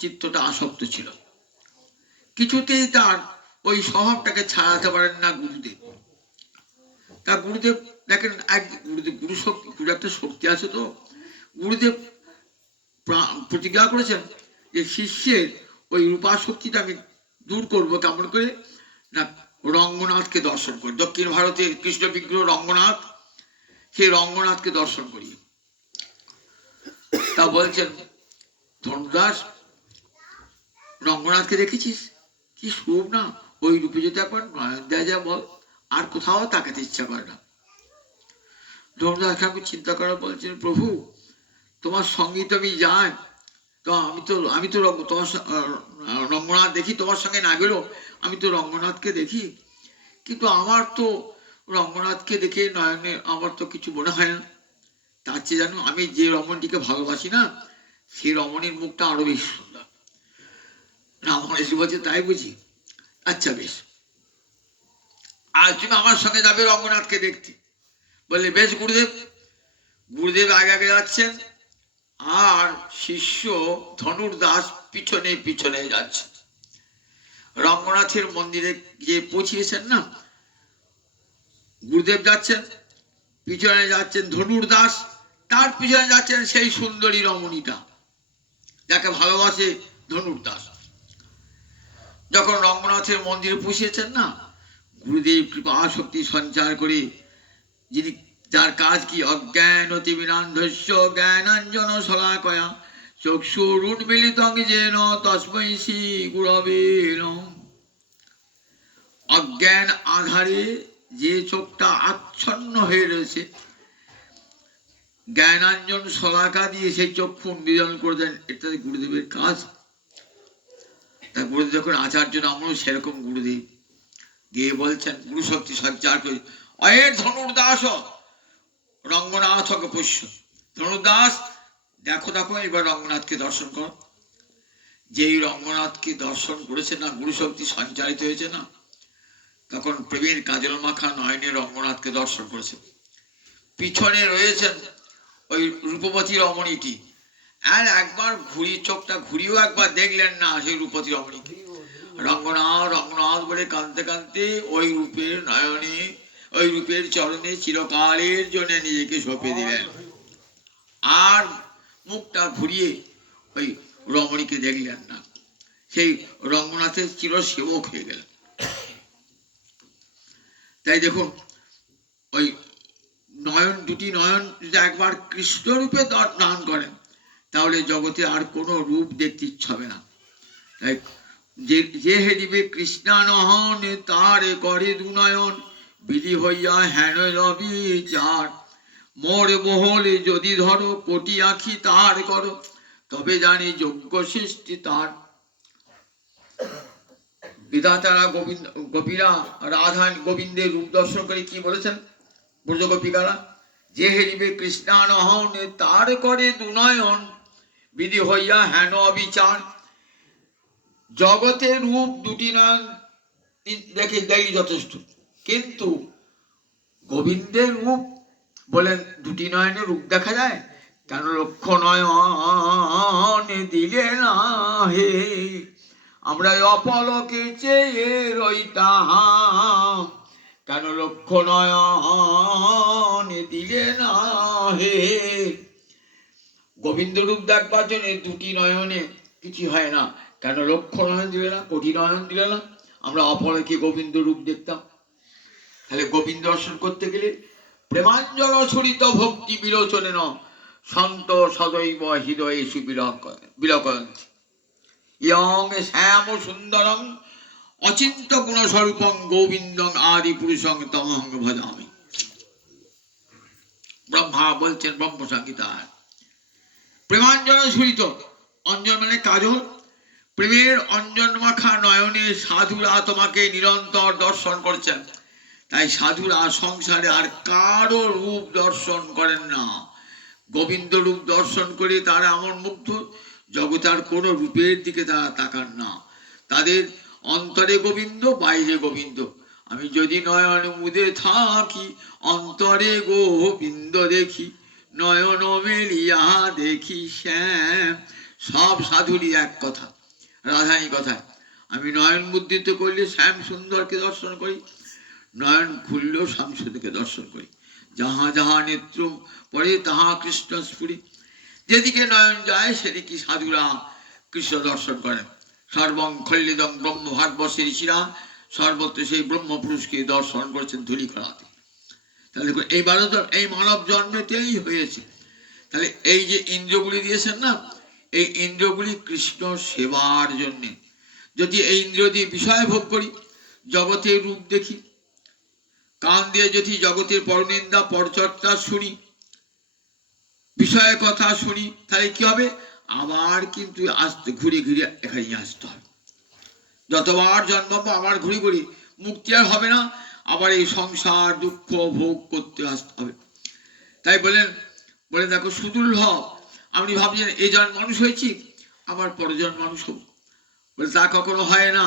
চিত্তটা আসক্ত ছিল। কিছুতেই তার ওই স্বভাবটাকে ছাড়াতে পারেন না গুরুদেব। তা গুরুদেব দেখেন, গুরু শক্তি, গুরু একটা শক্তি আছে, তো গুরুদেব প্রতিজ্ঞা করেছেন যে শিষ্যের ওই রূপা শক্তিটাকে দূর করবো কেমন করে না, রঙ্গনাথকে দর্শন করি। দক্ষিণ ভারতে কৃষ্ণ বিগ্রহ রঙ্গনাথ, সেই রঙ্গনাথকে দর্শন করি। তা বলছেন ধনুদাস, রঙ্গনাথকে দেখেছিস কি স্বরূপ না, ওই রূপে যদি একবার নয়ন দেয়া যায় বল, আর কোথাও তাকাতে ইচ্ছা করে না। ধনুদাস ঠাকুর চিন্তা করা বলছেন, প্রভু তোমার সঙ্গে তো আমি যাই, তো আমি তো তোমার রঙ্গনাথ দেখি, তোমার সঙ্গে না গেলেও আমি তো রঙ্গনাথকে দেখি, কিন্তু আমার তো রঙ্গনাথকে দেখে নয়নে আমার তো কিছু মনে হয় না। তার চেয়ে জানো, আমি যে রমণীকে ভালোবাসি না, সেই রমণীর মুখটা আরো বেশি সুন্দর। রামন এসে বলছে, তাই বুঝি? আচ্ছা বেশ, আজ তুমি আমার সঙ্গে যাবে রঙ্গনাথকে দেখতে। বললে বেশ গুরুদেব। গুরুদেব আগে আগে যাচ্ছেন, আর শিষ্য ধনুর্দাস পিছনে পিছনে যাচ্ছে। রঙ্গনাথের মন্দিরে গিয়ে পৌঁছিয়েছেন না, গুরুদেব যাচ্ছেন, পিছনে যাচ্ছেন ধনুর্দাস, তার পিছনে যাচ্ছেন সেই সুন্দরী রমণীটা যাকে ভালোবাসে ধনুর্দাস। যখন রঙ্গনাথের মন্দিরে পৌঁছেছেন না, গুরুদেব কৃপা শক্তি সঞ্চার করে, যিনি যার কাজ কি অজ্ঞান অতিবিনান্ধস্য জ্ঞানাঞ্জন শলাকয়া চক্ষুরুন্মিলিতং যেন তস্मै শ্রী গুরবে নমঃ। অজ্ঞান আধারে যে চোখটা আচ্ছন্ন হয়ে রয়েছে, জ্ঞানাঞ্জন শলাকা দিয়ে সেই চক্ষু উন্মীলন করে দেন, এটা গুরুদেবের কাজ। তা গুরুদেব যখন আচার্য নামও সেরকম গুরুদেব দিয়ে বলছেন, গুরু শক্তি সঞ্চার করে, অয়ে ধনুর্দাস রঙ্গনাথকে পুষ্য। ধনুর্দাস দেখো দেখো, এবার রঙ্গনাথকে দর্শন করো। যেই রঙ্গনাথকে দর্শন করেছে না, গুরু শক্তি সঞ্চারিত হয়েছে না, তখন প্রেমের কাজল মাখা নয়নে রঙ্গনাথকে দর্শন করেছে। পিছনে রয়েছেন ওই রূপবতী রমণীটি, আর একবার চোখটা ঘুরিয়েও একবার দেখলেন না সেই রূপবতী রমণীকে। রঙ্গনাথ রঙ্গনাথ বলে কাঁদতে কাঁদতে ওই রূপের নয়নে, ওই রূপের চরণে চিরকালের জন্য নিজেকে সঁপে দিলেন, আর মুখটা ঘুরিয়ে ওই রমণীকে দেখলেন না। সেই রঙ্গনাথের চির সেবক হয়ে গেলেন। তাই দেখুন, ওই নয়ন, দুটি নয়ন যদি একবার কৃষ্ণ রূপে দান করেন, তাহলে জগতে আর কোনো রূপ দেখতে ইচ্ছা হবে না। তাই যে হেরিবে কৃষ্ণানহন তার করে দুনয়ন, বিধি হইয়া হেন রবিচার। মোর বহলে যদি ধরো কোটি আঁখি তার করো, তবে জানি যোগ্য সৃষ্টি তার। বিধাতারা গোপীরা রাধা গোবিন্দের রূপ দর্শন করে কি বলেছেন ব্রজ গোপিকারা? যে হেরিবে কৃষ্ণানহন তার করে দুনয়ন, বিধি হইয়া হেন অবিচার। জগতের রূপ দুটি নয়ন দেখে দেয় যথেষ্ট, কিন্তু গোবিন্দের রূপ বলেন দুটি নয়নের রূপ দেখা যায় কেন? লক্ষ নয়ন দিলে না হে, আমরা অপলকে চেয়ে রইতাম, কেন লক্ষ নয়ন দিলে না হে। গোবিন্দ রূপ দেখবার জন্য দুটি নয়নে কিছু হয় না, কেন লক্ষ নয়ন দিলে না, কোটি নয়ন দিলে না, আমরা অপলকে গোবিন্দ রূপ দেখতাম। তাহলে গোবিন্দ দর্শন করতে গেলে প্রেমাঞ্জল ছড়িত ভক্তি বিলোচনে ন, সন্ত সদৈব হৃদয়ে বিলকয়ন্তি। ইয়ং শ্যাম সুন্দরং অচিন্ত গুণস্বরূপং গোবিন্দং আদি পুরুষং তমহং ভজামি। ব্রহ্মা বলছেন ব্রহ্ম সংহিতায়, প্রেমাঞ্জন ছড়িত, অঞ্জন মানে কাজল, প্রেমের অঞ্জন মাখা নয়নে সাধুরা তোমাকে নিরন্তর দর্শন করছেন। তাই সাধুরা সংসারে আর কারো রূপ দর্শন করেন না, গোবিন্দ রূপ দর্শন করে তারা এমন মুগ্ধ, জগতে আর কোনো রূপের দিকে তারা তাকান না। তাদের অন্তরে গোবিন্দ, বাইরে গোবিন্দ। আমি যদি নয়ন মুদে থাকি, অন্তরে গোবিন্দ দেখি, নয়ন মেলিয়া দেখি শ্যাম। সব সাধুরই এক কথা, রাধাই কথায়, আমি নয়ন মুদ্রিত করলে শ্যাম সুন্দরকে দর্শন করি, নয়ন খুললেও শামসুদকে দর্শন করি। যাহা যাহা নেত্র পরে তাহা কৃষ্ণ স্ফুরি। যেদিকে নয়ন যায় সেদিকে সাধুরা কৃষ্ণ দর্শন করেন। সর্বং খল্লিদং ব্রহ্ম ভাগবত ঋষিরা সর্বত্র সেই ব্রহ্মপুরুষকে দর্শন করেছেন ধুলি করাতে। তাহলে দেখুন, এইবারও তো এই মানব জন্মেতেই হয়েছে। তাহলে এই যে ইন্দ্রগুলি দিয়েছেন না, এই ইন্দ্রগুলি কৃষ্ণ সেবার জন্যে। যদি এই ইন্দ্রিয় দিয়ে বিষয় ভোগ করি, জগতের রূপ দেখি, কান দিয়ে যদি জগতের পরনিন্দা পরচর্চা শুনি, বিষয়ের কথা শুনি, তাহলে কি হবে? আবার কিন্তু আসতে ঘুরে ঘুরে এখানে আসতে হবে। যতবার জন্মাবো আবার ঘুরে ঘুরে, মুক্তি আর হবে না, আবার এই সংসার দুঃখ ভোগ করতে আসতে হবে। তাই বলে দেখো সুদুর্লভ, আপনি ভাবছেন এই জন্ম মানুষ হয়েছি, আবার পরের জন্ম মানুষ হব, বলে তা কখনো হয় না।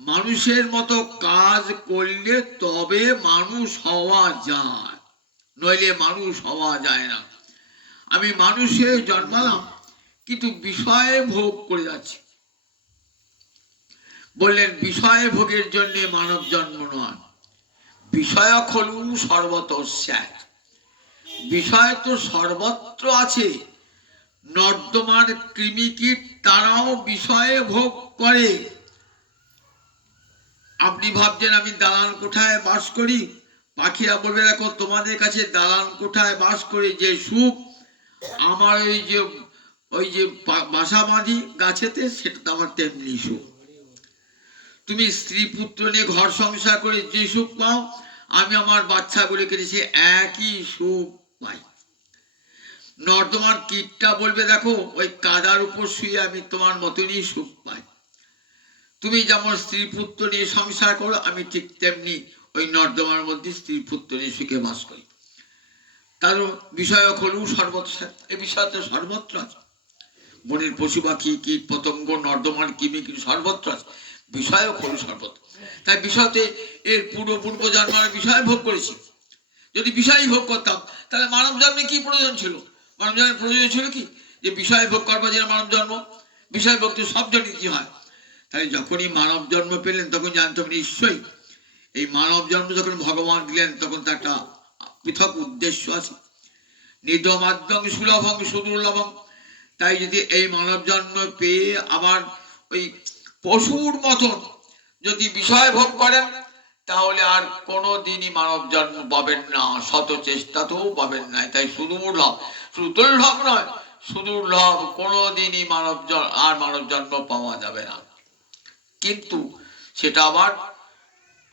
মানুষের মতো কাজ করলে তবে মানুষ হওয়া যায়, নইলে মানুষ হওয়া যায় না। আমি মানুষে জন্মালাম, কিন্তু বিষয়ে ভোগ করে যাচ্ছি। বললেন বিষয় ভোগের জন্য মানব জন্ম নয়, বিষয় খলু সর্বতস্যাৎ। বিষয় তো সর্বত্র আছে। নর্দমার কৃমিকীট তারাও বিষয়ে ভোগ করে। আপনি ভাবছেন আমি দালান কোঠায় বাস করি, পাখিরা বলবে দেখো তোমাদের কাছে দালান কোঠায় বাস করে যে সুখ, আমার ওই যে বাসা বাঁধি গাছেতে, সেটা তো আমার তেমনি সুখ। তুমি স্ত্রী পুত্র নিয়ে ঘর সংসার করে যে সুখ পাও, আমি আমার বাচ্চাগুলিকে সে একই সুখ পাই। নর্দমার কীটটা বলবে দেখো ওই কাদার উপর শুয়ে আমি তোমার মতনই সুখ পাই। তুমি যেমন স্ত্রী পুত্র নিয়ে সংসার করো, আমি ঠিক তেমনি ওই নর্দমার মধ্যে স্ত্রী পুত্র নিয়ে সুখে বাস করি। তার বিষয় হলো সর্বত্র, এই বিষয় তো সর্বত্র আছে। বনের পশু পাখি কীট পতঙ্গ নর্দমার কৃমি সর্বত্র আছে, বিষয় হলো সর্বত্র। তাই বিষয়তে এর পূর্ব জন্মের বিষয় ভোগ করেছি। যদি বিষয় ভোগ করতাম তাহলে মানব জন্মে কি প্রয়োজন ছিল? মানব জন্মের প্রয়োজন ছিল কি যে বিষয় ভোগ করবার জন্য মানব জন্ম? বিষয় ভোগ তো সব জন্যই কি হয়। তাই যখনই মানব জন্ম পেলেন তখন জানতাম নিশ্চয়ই এই মানব জন্ম যখন ভগবান দিলেন তখন তার একটা পৃথক উদ্দেশ্য আছে। নিদমাদ্যং সুলভং সুদুর্লভং। তাই যদি এই মানব জন্ম পেয়ে আবার ওই পশুর মতন যদি বিষয় ভোগ করেন তাহলে আর কোনো দিনই মানব জন্ম পাবেন না, শত চেষ্টাতেও পাবেন না। তাই সুদুর্লভ, শুধু দুর্লভ নয়, সুদুর্লভ, কোনো দিনই মানব জন্ম পাওয়া যাবে না। কিন্তু সেটা আবার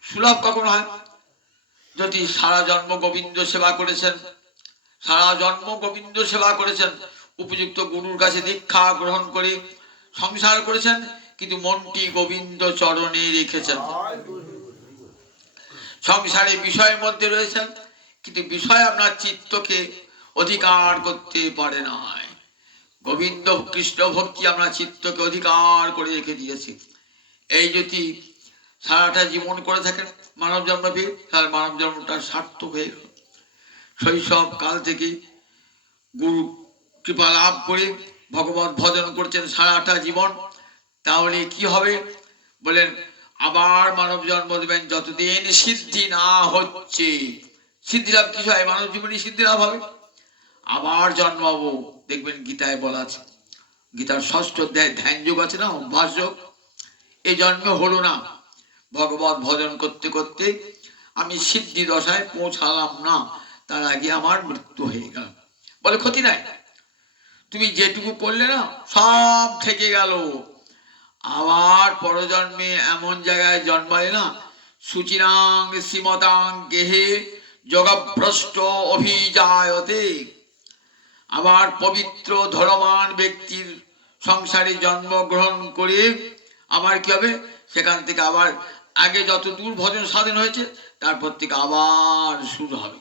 সুলভ কখন হয়? যদি সারা জন্ম গোবিন্দ সেবা করেছেন, সারা জন্ম গোবিন্দ সেবা করেছেন, উপযুক্ত গুরুর কাছে দীক্ষা গ্রহণ করে সংসার করেছেন, কিন্তু মনটি গোবিন্দ চরণে রেখেছেন, সংসারে বিষয়ের মধ্যে রয়েছেন, কিন্তু বিষয় আপনার চিত্তকে অধিকার করতে পারে নাই। গোবিন্দ কৃষ্ণ ভক্তি আপনার চিত্তকে অধিকার করে রেখে দিয়েছে। এই যদি সারাটা জীবন করে থাকেন মানব জন্ম পেয়ে, তাহলে মানব জন্মটা সার্থক হয়ে গেল। শৈশব কাল থেকে গুরু কৃপা লাভ করে ভগবত ভজন করছেন সারাটা জীবন, তাহলে কি হবে বলেন? আবার মানব জন্ম দেবেন যতদিন সিদ্ধি না হচ্ছে। সিদ্ধি লাভ কি হয়? মানব জীবনে সিদ্ধি লাভ হবে, আবার জন্মাবো। দেখবেন গীতায় বলা আছে, গীতার ষষ্ঠ অধ্যায় ধ্যান যোগ আছে না, অভ্যাস যোগ। এই জন্মে হলো না, ভগবত ভজন করতে করতে আমি সিদ্ধি দশায় পৌঁছালাম না, তার আগে আমার মৃত্যু হয়ে গেল। বলে ক্ষতি নাই, তুমি যেটুকু করলে না সব থেকে গেল, আবার পরজন্মে এমন জায়গায় জন্মালে না, সুচিরাং শ্রীমতাং গেহে যোগভ্রষ্ট অভিজায়তে। আবার পবিত্র ধর্মমান ব্যক্তির সংসারে জন্মগ্রহণ করে আমার কি হবে? সেখান থেকে আবার আগে যত দূর ভজন সাধন হয়েছে তারপর থেকে আবার শুরু হবে।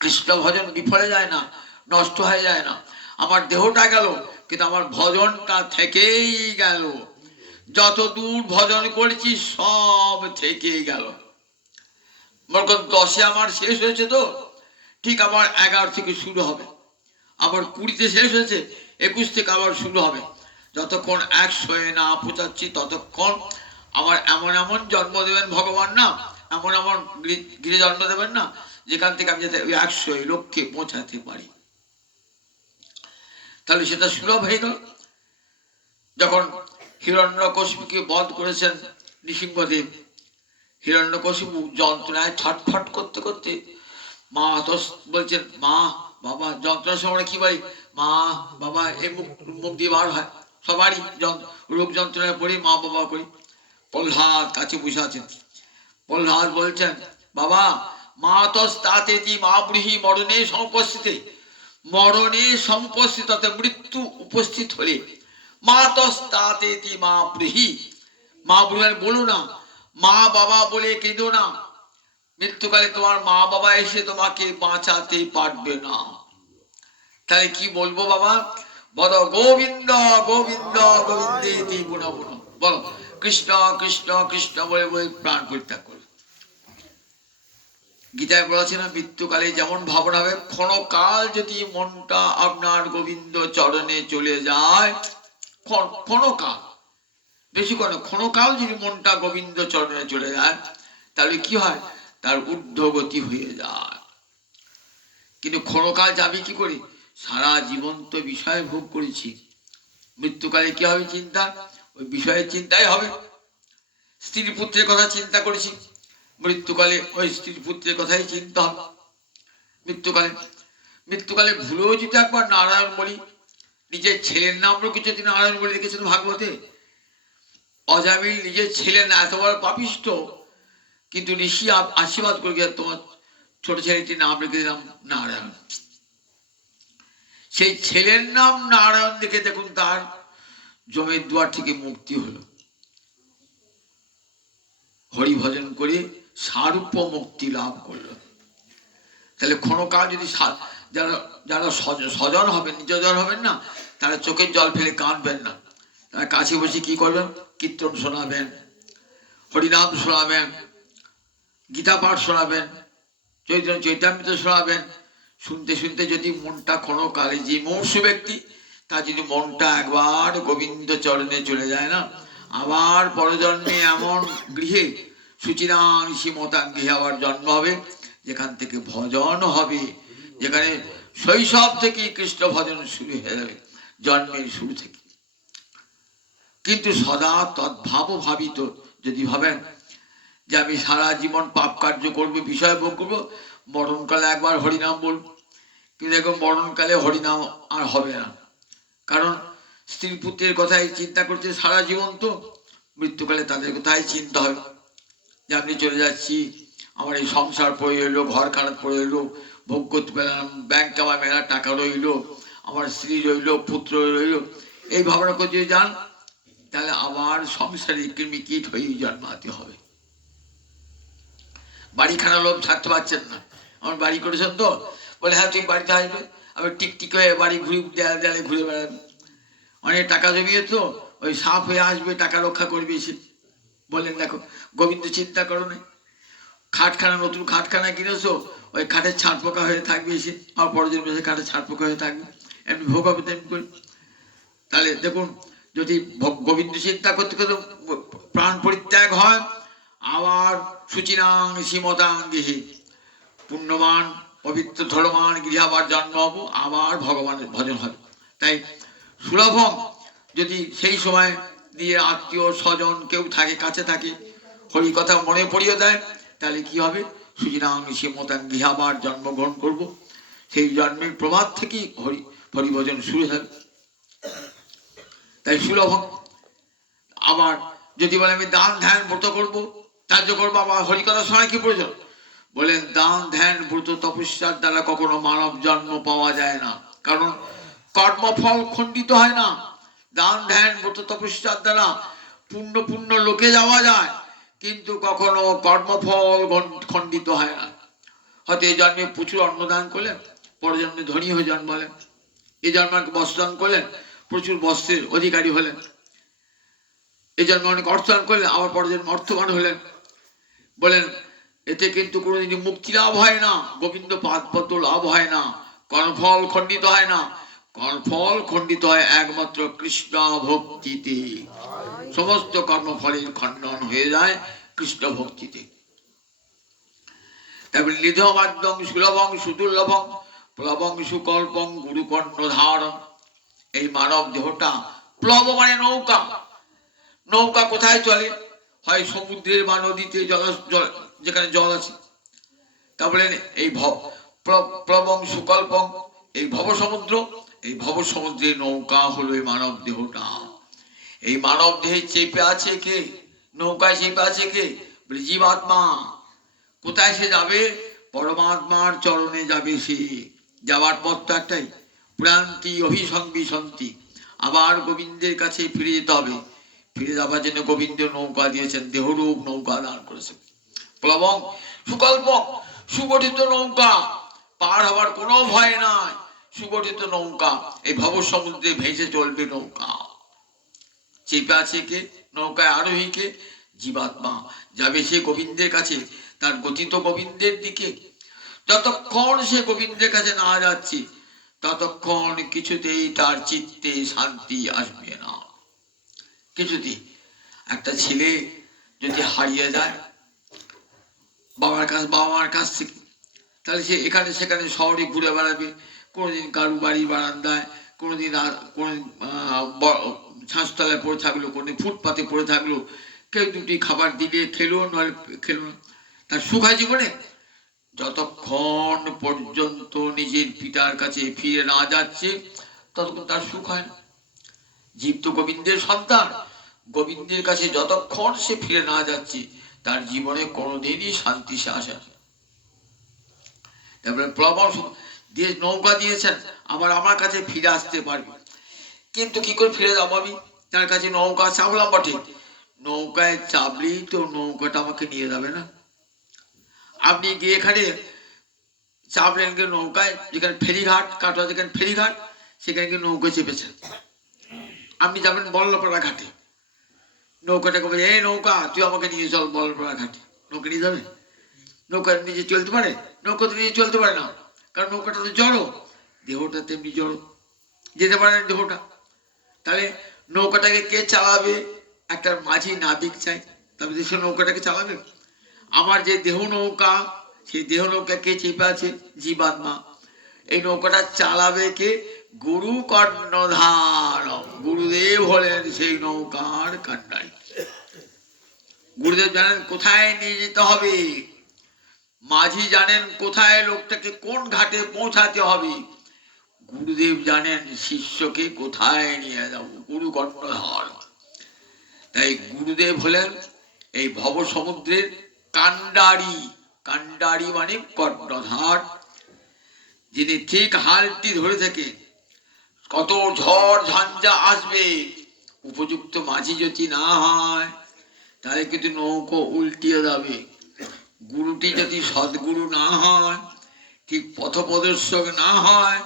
কৃষ্ণ ভজন বিফলে যায় না, নষ্ট হয়ে যায় না। আমার দেহটা গেল, কিন্তু আমার ভজনটা থেকেই গেল। যত দূর ভজন করেছি সব থেকে গেল। মনে 10-এ আমার শেষ হয়েছে, তো ঠিক আমার 11 থেকে শুরু হবে, আবার 20-তে শেষ হয়েছে, 21 থেকে আবার শুরু হবে। যতক্ষণ 100-এ না পৌঁছাচ্ছি ততক্ষণ আমার এমন এমন জন্ম দেবেন ভগবান না, এমন এমন গৃহে জন্ম দেবেন না, যেখান থেকে আমি যাতে 100 লক্ষ্যে পৌঁছাতে পারি। তাহলে সেটা সুলভ হয়ে গেল। যখন হিরণ্যকশিপুকে বধ করেছেন নৃসিংহদেব, হিরণ্যকশিপু যন্ত্রণায় ছটফট করতে করতে মা বলছেন, মা বাবা, যন্ত্রণার সময় কি বলি? মা বাবা, এই মুখ দিয়ে বার হয় সবারই, রোগ যন্ত্রণায় পড়ে মা বাবা করি। প্রহ্লাদ কাছে বসে আছেন, প্রহ্লাদ বলছেন, বাবা, মা তাতেতি মা ব্রীহি মরণে সমুপস্থিতে। মরণে সমুপস্থিত, মৃত্যু উপস্থিত হলে মা তাতেতি মা ব্রীহি, মা ব্রীহি বলো না, মা বাবা বলে কেঁদো না, মৃত্যুকালে তোমার মা বাবা এসে তোমাকে বাঁচাতে পারবে না। তাহলে কি বলবো বাবা? বলো গোবিন্দ গোবিন্দ গোবিন্দেতি গুণ গুণ, বলো কৃষ্ণ কৃষ্ণ কৃষ্ণ বলে বলে প্রাণ পরিত্যাগ করবে। গীতায় বলা আছে না, মৃত্যুকালে যেমন ভাবনা হবে, ক্ষণকাল যদি মনটা আপনার গোবিন্দ চরণে চলে যায়, ক্ষণকাল, বেশি করে ক্ষণকাল যদি মনটা গোবিন্দ চরণে চলে যায়, তাহলে কি হয়? তার ঊর্ধ্বগতি হয়ে যায়। কিন্তু ক্ষণকাল যাবে কি করে? সারা জীবন তো বিষয় ভোগ করেছি, মৃত্যুকালে কি হবে চিন্তা? ওই বিষয়ের চিন্তাই হবে। স্ত্রী পুত্রের কথা চিন্তা করেছি, মৃত্যুকালে ওই স্ত্রী পুত্রের কথাই চিন্তা হবে। মৃত্যুকালে ভুলেও যদি একবার নারায়ণ বলি, নিজের ছেলের নাম কিছু নারায়ণ বলে দেখেছেন ভাগবতে? অজামিল নিজের ছেলের না, এত বড় পাপিষ্ঠ, কিন্তু ঋষি আশীর্বাদ করে গেল, তোমার ছোট ছেলেটির নাম রেখে দিলাম নারায়ণ। সেই ছেলের নাম নারায়ণ দেখে দেখুন তার জমের দুয়ার থেকে মুক্তি হলো, হরি ভজন করে সারূপ্য মুক্তি লাভ করলো। তাহলে ক্ষণকাল যদি যারা যারা স্বজন হবেন, নিজজন হবেন না, তারা চোখের জল ফেলে কাঁদবেন না, তারা কাছে বসে কি করবেন? কীর্তন শোনাবেন, হরিনাম শোনাবেন, গীতা পাঠ শোনাবেন, চৈতামৃত শোনাবেন। শুনতে শুনতে যদি মনটা ক্ষণকালে, যে মৌসু ব্যক্তি তার যদি মনটা একবার গোবিন্দ চরণে চলে যায় না, আবার পরজন্মে এমন গৃহে সুচিরাং শ্রীমতাং গৃহে আবার জন্ম হবে, যেখান থেকে ভজন হবে, যেখানে শৈশব থেকে কৃষ্ণ ভজন শুরু হয়ে যাবে, জন্মের শুরু থেকে। কিন্তু সদা তদ্ভাব ভাবিত, যদি ভাবেন যে আমি সারা জীবন পাপ কার্য করবো, বিষয় ভোগ করবো, মরণকালে একবার হরিনাম বলবো, কিন্তু এখন মরণকালে হরিনাম আর হবে না। কারণ স্ত্রী পুত্রের কথাই চিন্তা করছে সারা জীবন, তো মৃত্যুকালে তাদের কথাই চিন্তা হবে যে আমি চলে যাচ্ছি, আমার এই সংসার পড়ে এলো, ঘর খারাপ পড়ে এলো, ভোগ করতে পেলাম, ব্যাংকে আমার মেলা টাকা রইলো, আমার স্ত্রী রইলো, পুত্র রইলো, এই ভাবনা করে যদি যান, তাহলে আবার সংসারে কৃমিকীট হয়ে জন্মাতে হবে। বাড়িখানা লোক ছাড়তে পারছেন না, আমার বাড়ি করেছেন তো, বলে হ্যাঁ ঠিক বাড়িতে আসবে, আমি টিকটিক হয়ে বাড়ি ঘুরে দেয়ালে দেয়ালে ঘুরে বেড়াবে, অনেক টাকা জমিয়ে তো ওই সাপ হয়ে আসবে, টাকা রক্ষা করবে এসে। বললেন দেখো গোবিন্দ চিন্তা করো না, খাটখানা নতুন খাটখানা কিনেছো, ওই খাটের ছাড় পোকা হয়ে থাকবে এসে, আর পরের দিন বসে খাটের ছাড় পোকা হয়ে থাকবে, এমনি ভোগ হবে তেমনি করে। তাহলে দেখুন, যদি গোবিন্দ চিন্তা করতে করতে প্রাণ পরিত্যাগ হয়, আবার সুচিরাং শ্রীমতাং গৃহে পুণ্যবান পবিত্র ধর্মান গৃহে আবার জন্ম হবো, আবার ভগবানের ভজন হবে। তাই সুলভম যদি সেই সময় দিয়ে আত্মীয় স্বজন কেউ থাকে, কাছে থাকে, হরি কথা মনে পড়িয়ে দেয়, তাহলে কি হবে, সুচিরাং শ্রীমতাং গৃহে আবার জন্মগ্রহণ করব, সেই জন্মের প্রভাত থেকেই হরিভজন শুরু হবে। তাই সুলভ। আবার যদি বলে আমি দান ধ্যান ব্রত করবো, কার্য করবো, আবার হরিকথার সময় কি প্রয়োজন, বলেন দান ধ্যান ব্রত তপস্যার দ্বারা কখনো মানব জন্ম পাওয়া যায় না, কারণ কর্মফল খণ্ডিত হয় না। দান ধ্যান ব্রত তপস্যার দ্বারা পূর্ণ পূর্ণ লোকে যাওয়া যায়, কিন্তু কখনো কর্মফল খণ্ডিত হয় না। হয়তো এই জন্মে প্রচুর অন্নদান করলেন, পরের জন্মে ধনী হয়ে জন্মালেন, এই জন্মে বস্ত্রদান করলেন, প্রচুর বস্ত্রের অধিকারী হলেন, এই জন্মে অনেক অর্থদান করলেন, আবার পরের জন্মে অর্থবান হলেন। বলেন এতে কিন্তু কোনোদিন মুক্তি লাভ হয় না, গোবিন্দ পাদপদ্ম লাভ হয় না, কর্মফল খণ্ডিত হয় না। কর্মফল খণ্ডিত হয় একমাত্র কৃষ্ণ ভক্তিতে, সমস্ত কর্মফলের খণ্ডন হয়ে যায় কৃষ্ণ ভক্তিতে। তারপরে নিধবাদ্যং সুলভং সুদুর্লভং প্লবং সুকল্পং গুরুকর্ণ ধারণ। এই মানব দেহটা প্লব মানে নৌকা, নৌকা কোথায় চলে, হয় সমুদ্রের বা নদীতে, যেখানে জল আছে। তা বলেন এই প্লবং সুকল্পং, এই ভব সমুদ্র, এই ভব সমুদ্রের নৌকা হলো এই মানব দেহটা। এই মানব দেহে চেপে আছে কে, নৌকায় চেপে আছে কে, বলে জীবাত্মা। কোথায় সে যাবে, পরমাত্মার চরণে যাবে সে। যাওয়ার পথ তো একটাই, প্রান্তি অভিসংবিসন্তি, আবার গোবিন্দের কাছে ফিরে যেতে হবে। ফিরে যাবার জন্য গোবিন্দ নৌকা দিয়েছেন, দেহরূপ নৌকা দান করেছেন। প্লবং সুকল্পং, সুগঠিত নৌকা, পার হবার কোনো ভয় নাই, সুগঠিত নৌকা, এই ভব সমুদ্রে ভেসে চলবে নৌকা। চেপে আছে কে, নৌকায় আরোহীকে, জীবাত্মা যাবে সে গোবিন্দের কাছে, তার গতিত গোবিন্দের দিকে। যতক্ষণ সে গোবিন্দের কাছে না যাচ্ছে, ততক্ষণ কিছুতেই তার চিত্তে শান্তি আসবে না, কিছুতেই। একটা ছেলে যদি হারিয়ে যায় বাবা মার কাছ থেকে, তাহলে সে এখানে সেখানে শহরে ঘুরে বেড়াবে, কোনোদিন কারু বাড়ির বারান্দায়, কোনোদিন ছাঁচতলায় পড়ে থাকলো, কোনোদিন ফুটপাতে পড়ে থাকলো, কেউ দুটি খাবার দিলে খেলো, নয় খেলো না, তার সুখ হয় জীবনে? যতক্ষণ পর্যন্ত নিজের পিতার কাছে ফিরে না যাচ্ছে, ততক্ষণ তার সুখ হয় না। জীব তো গোবিন্দের সন্তান, গোবিন্দের কাছে যতক্ষণ সে ফিরে না যাচ্ছে, তার জীবনে কোনোদিনই শান্তি সে আসে না। তারপরে প্রবল দিয়ে নৌকা দিয়েছেন, আবার আমার কাছে ফিরে আসতে পারবে, কিন্তু কি করে ফিরে যাবো আমি, তার কাছে নৌকা চাপলাম বটে, নৌকায় চাপলেই তো নৌকাটা আমাকে নিয়ে যাবে না। আপনি গিয়ে এখানে চাপলেন গিয়ে নৌকায়, যেখানে ফেরিঘাট কাটা, যেখানে ফেরিঘাট, সেখানে গিয়ে নৌকা চেপেছেন। আপনি যাবেন বল্লভপাড়া ঘাটে, নৌকাটাকে বলে এই নৌকা তুই আমাকে নিয়ে চল বল্লভপাড়া ঘাটে, নৌকা নিয়ে যাবে? নৌকা নিজে চলতে পারে? নৌকা তো নিজে চলতে পারে না, কারণ নৌকাটা তো জড়ো, দেহটা তেমনি জড়ো, যেতে পারে না দেহটা। তাহলে নৌকাটাকে কে চালাবে? একটা মাঝি নাবিক চাই, তবে সে নৌকাটাকে চালাবে। আমার যে দেহ নৌকা, সেই দেহ নৌকা কে চেপে আছে? জীবাত্মা। এই নৌকাটা চালাবে কে? গুরু কর্ণধার, গুরুদেব হলেন সেই নৌকার কান্ডারি। গুরুদেব জানেন কোথায় নিয়ে যেতে হবে, মাঝি জানেন কোথায় লোকটাকে কোন ঘাটে পৌঁছাতে হবে, গুরুদেব জানেন শিষ্যকে কোথায় নিয়ে যাব, গুরু কর্ণধার। তাই গুরুদেব হলেন এই ভব সমুদ্রের কান্ডারি। কান্ডারি মানে কর্ণধার, যিনি ঠিক হালটি ধরে থেকে কত ঝড় ঝঞ্ঝা আসবে, উপযুক্ত মাঝি যদি না হয় তাহলে কিন্তু নৌকো উল্টিয়ে যাবে। গুরুটি যদি সদ্গুরু না হয়, ঠিক পথপ্রদর্শক না হয়,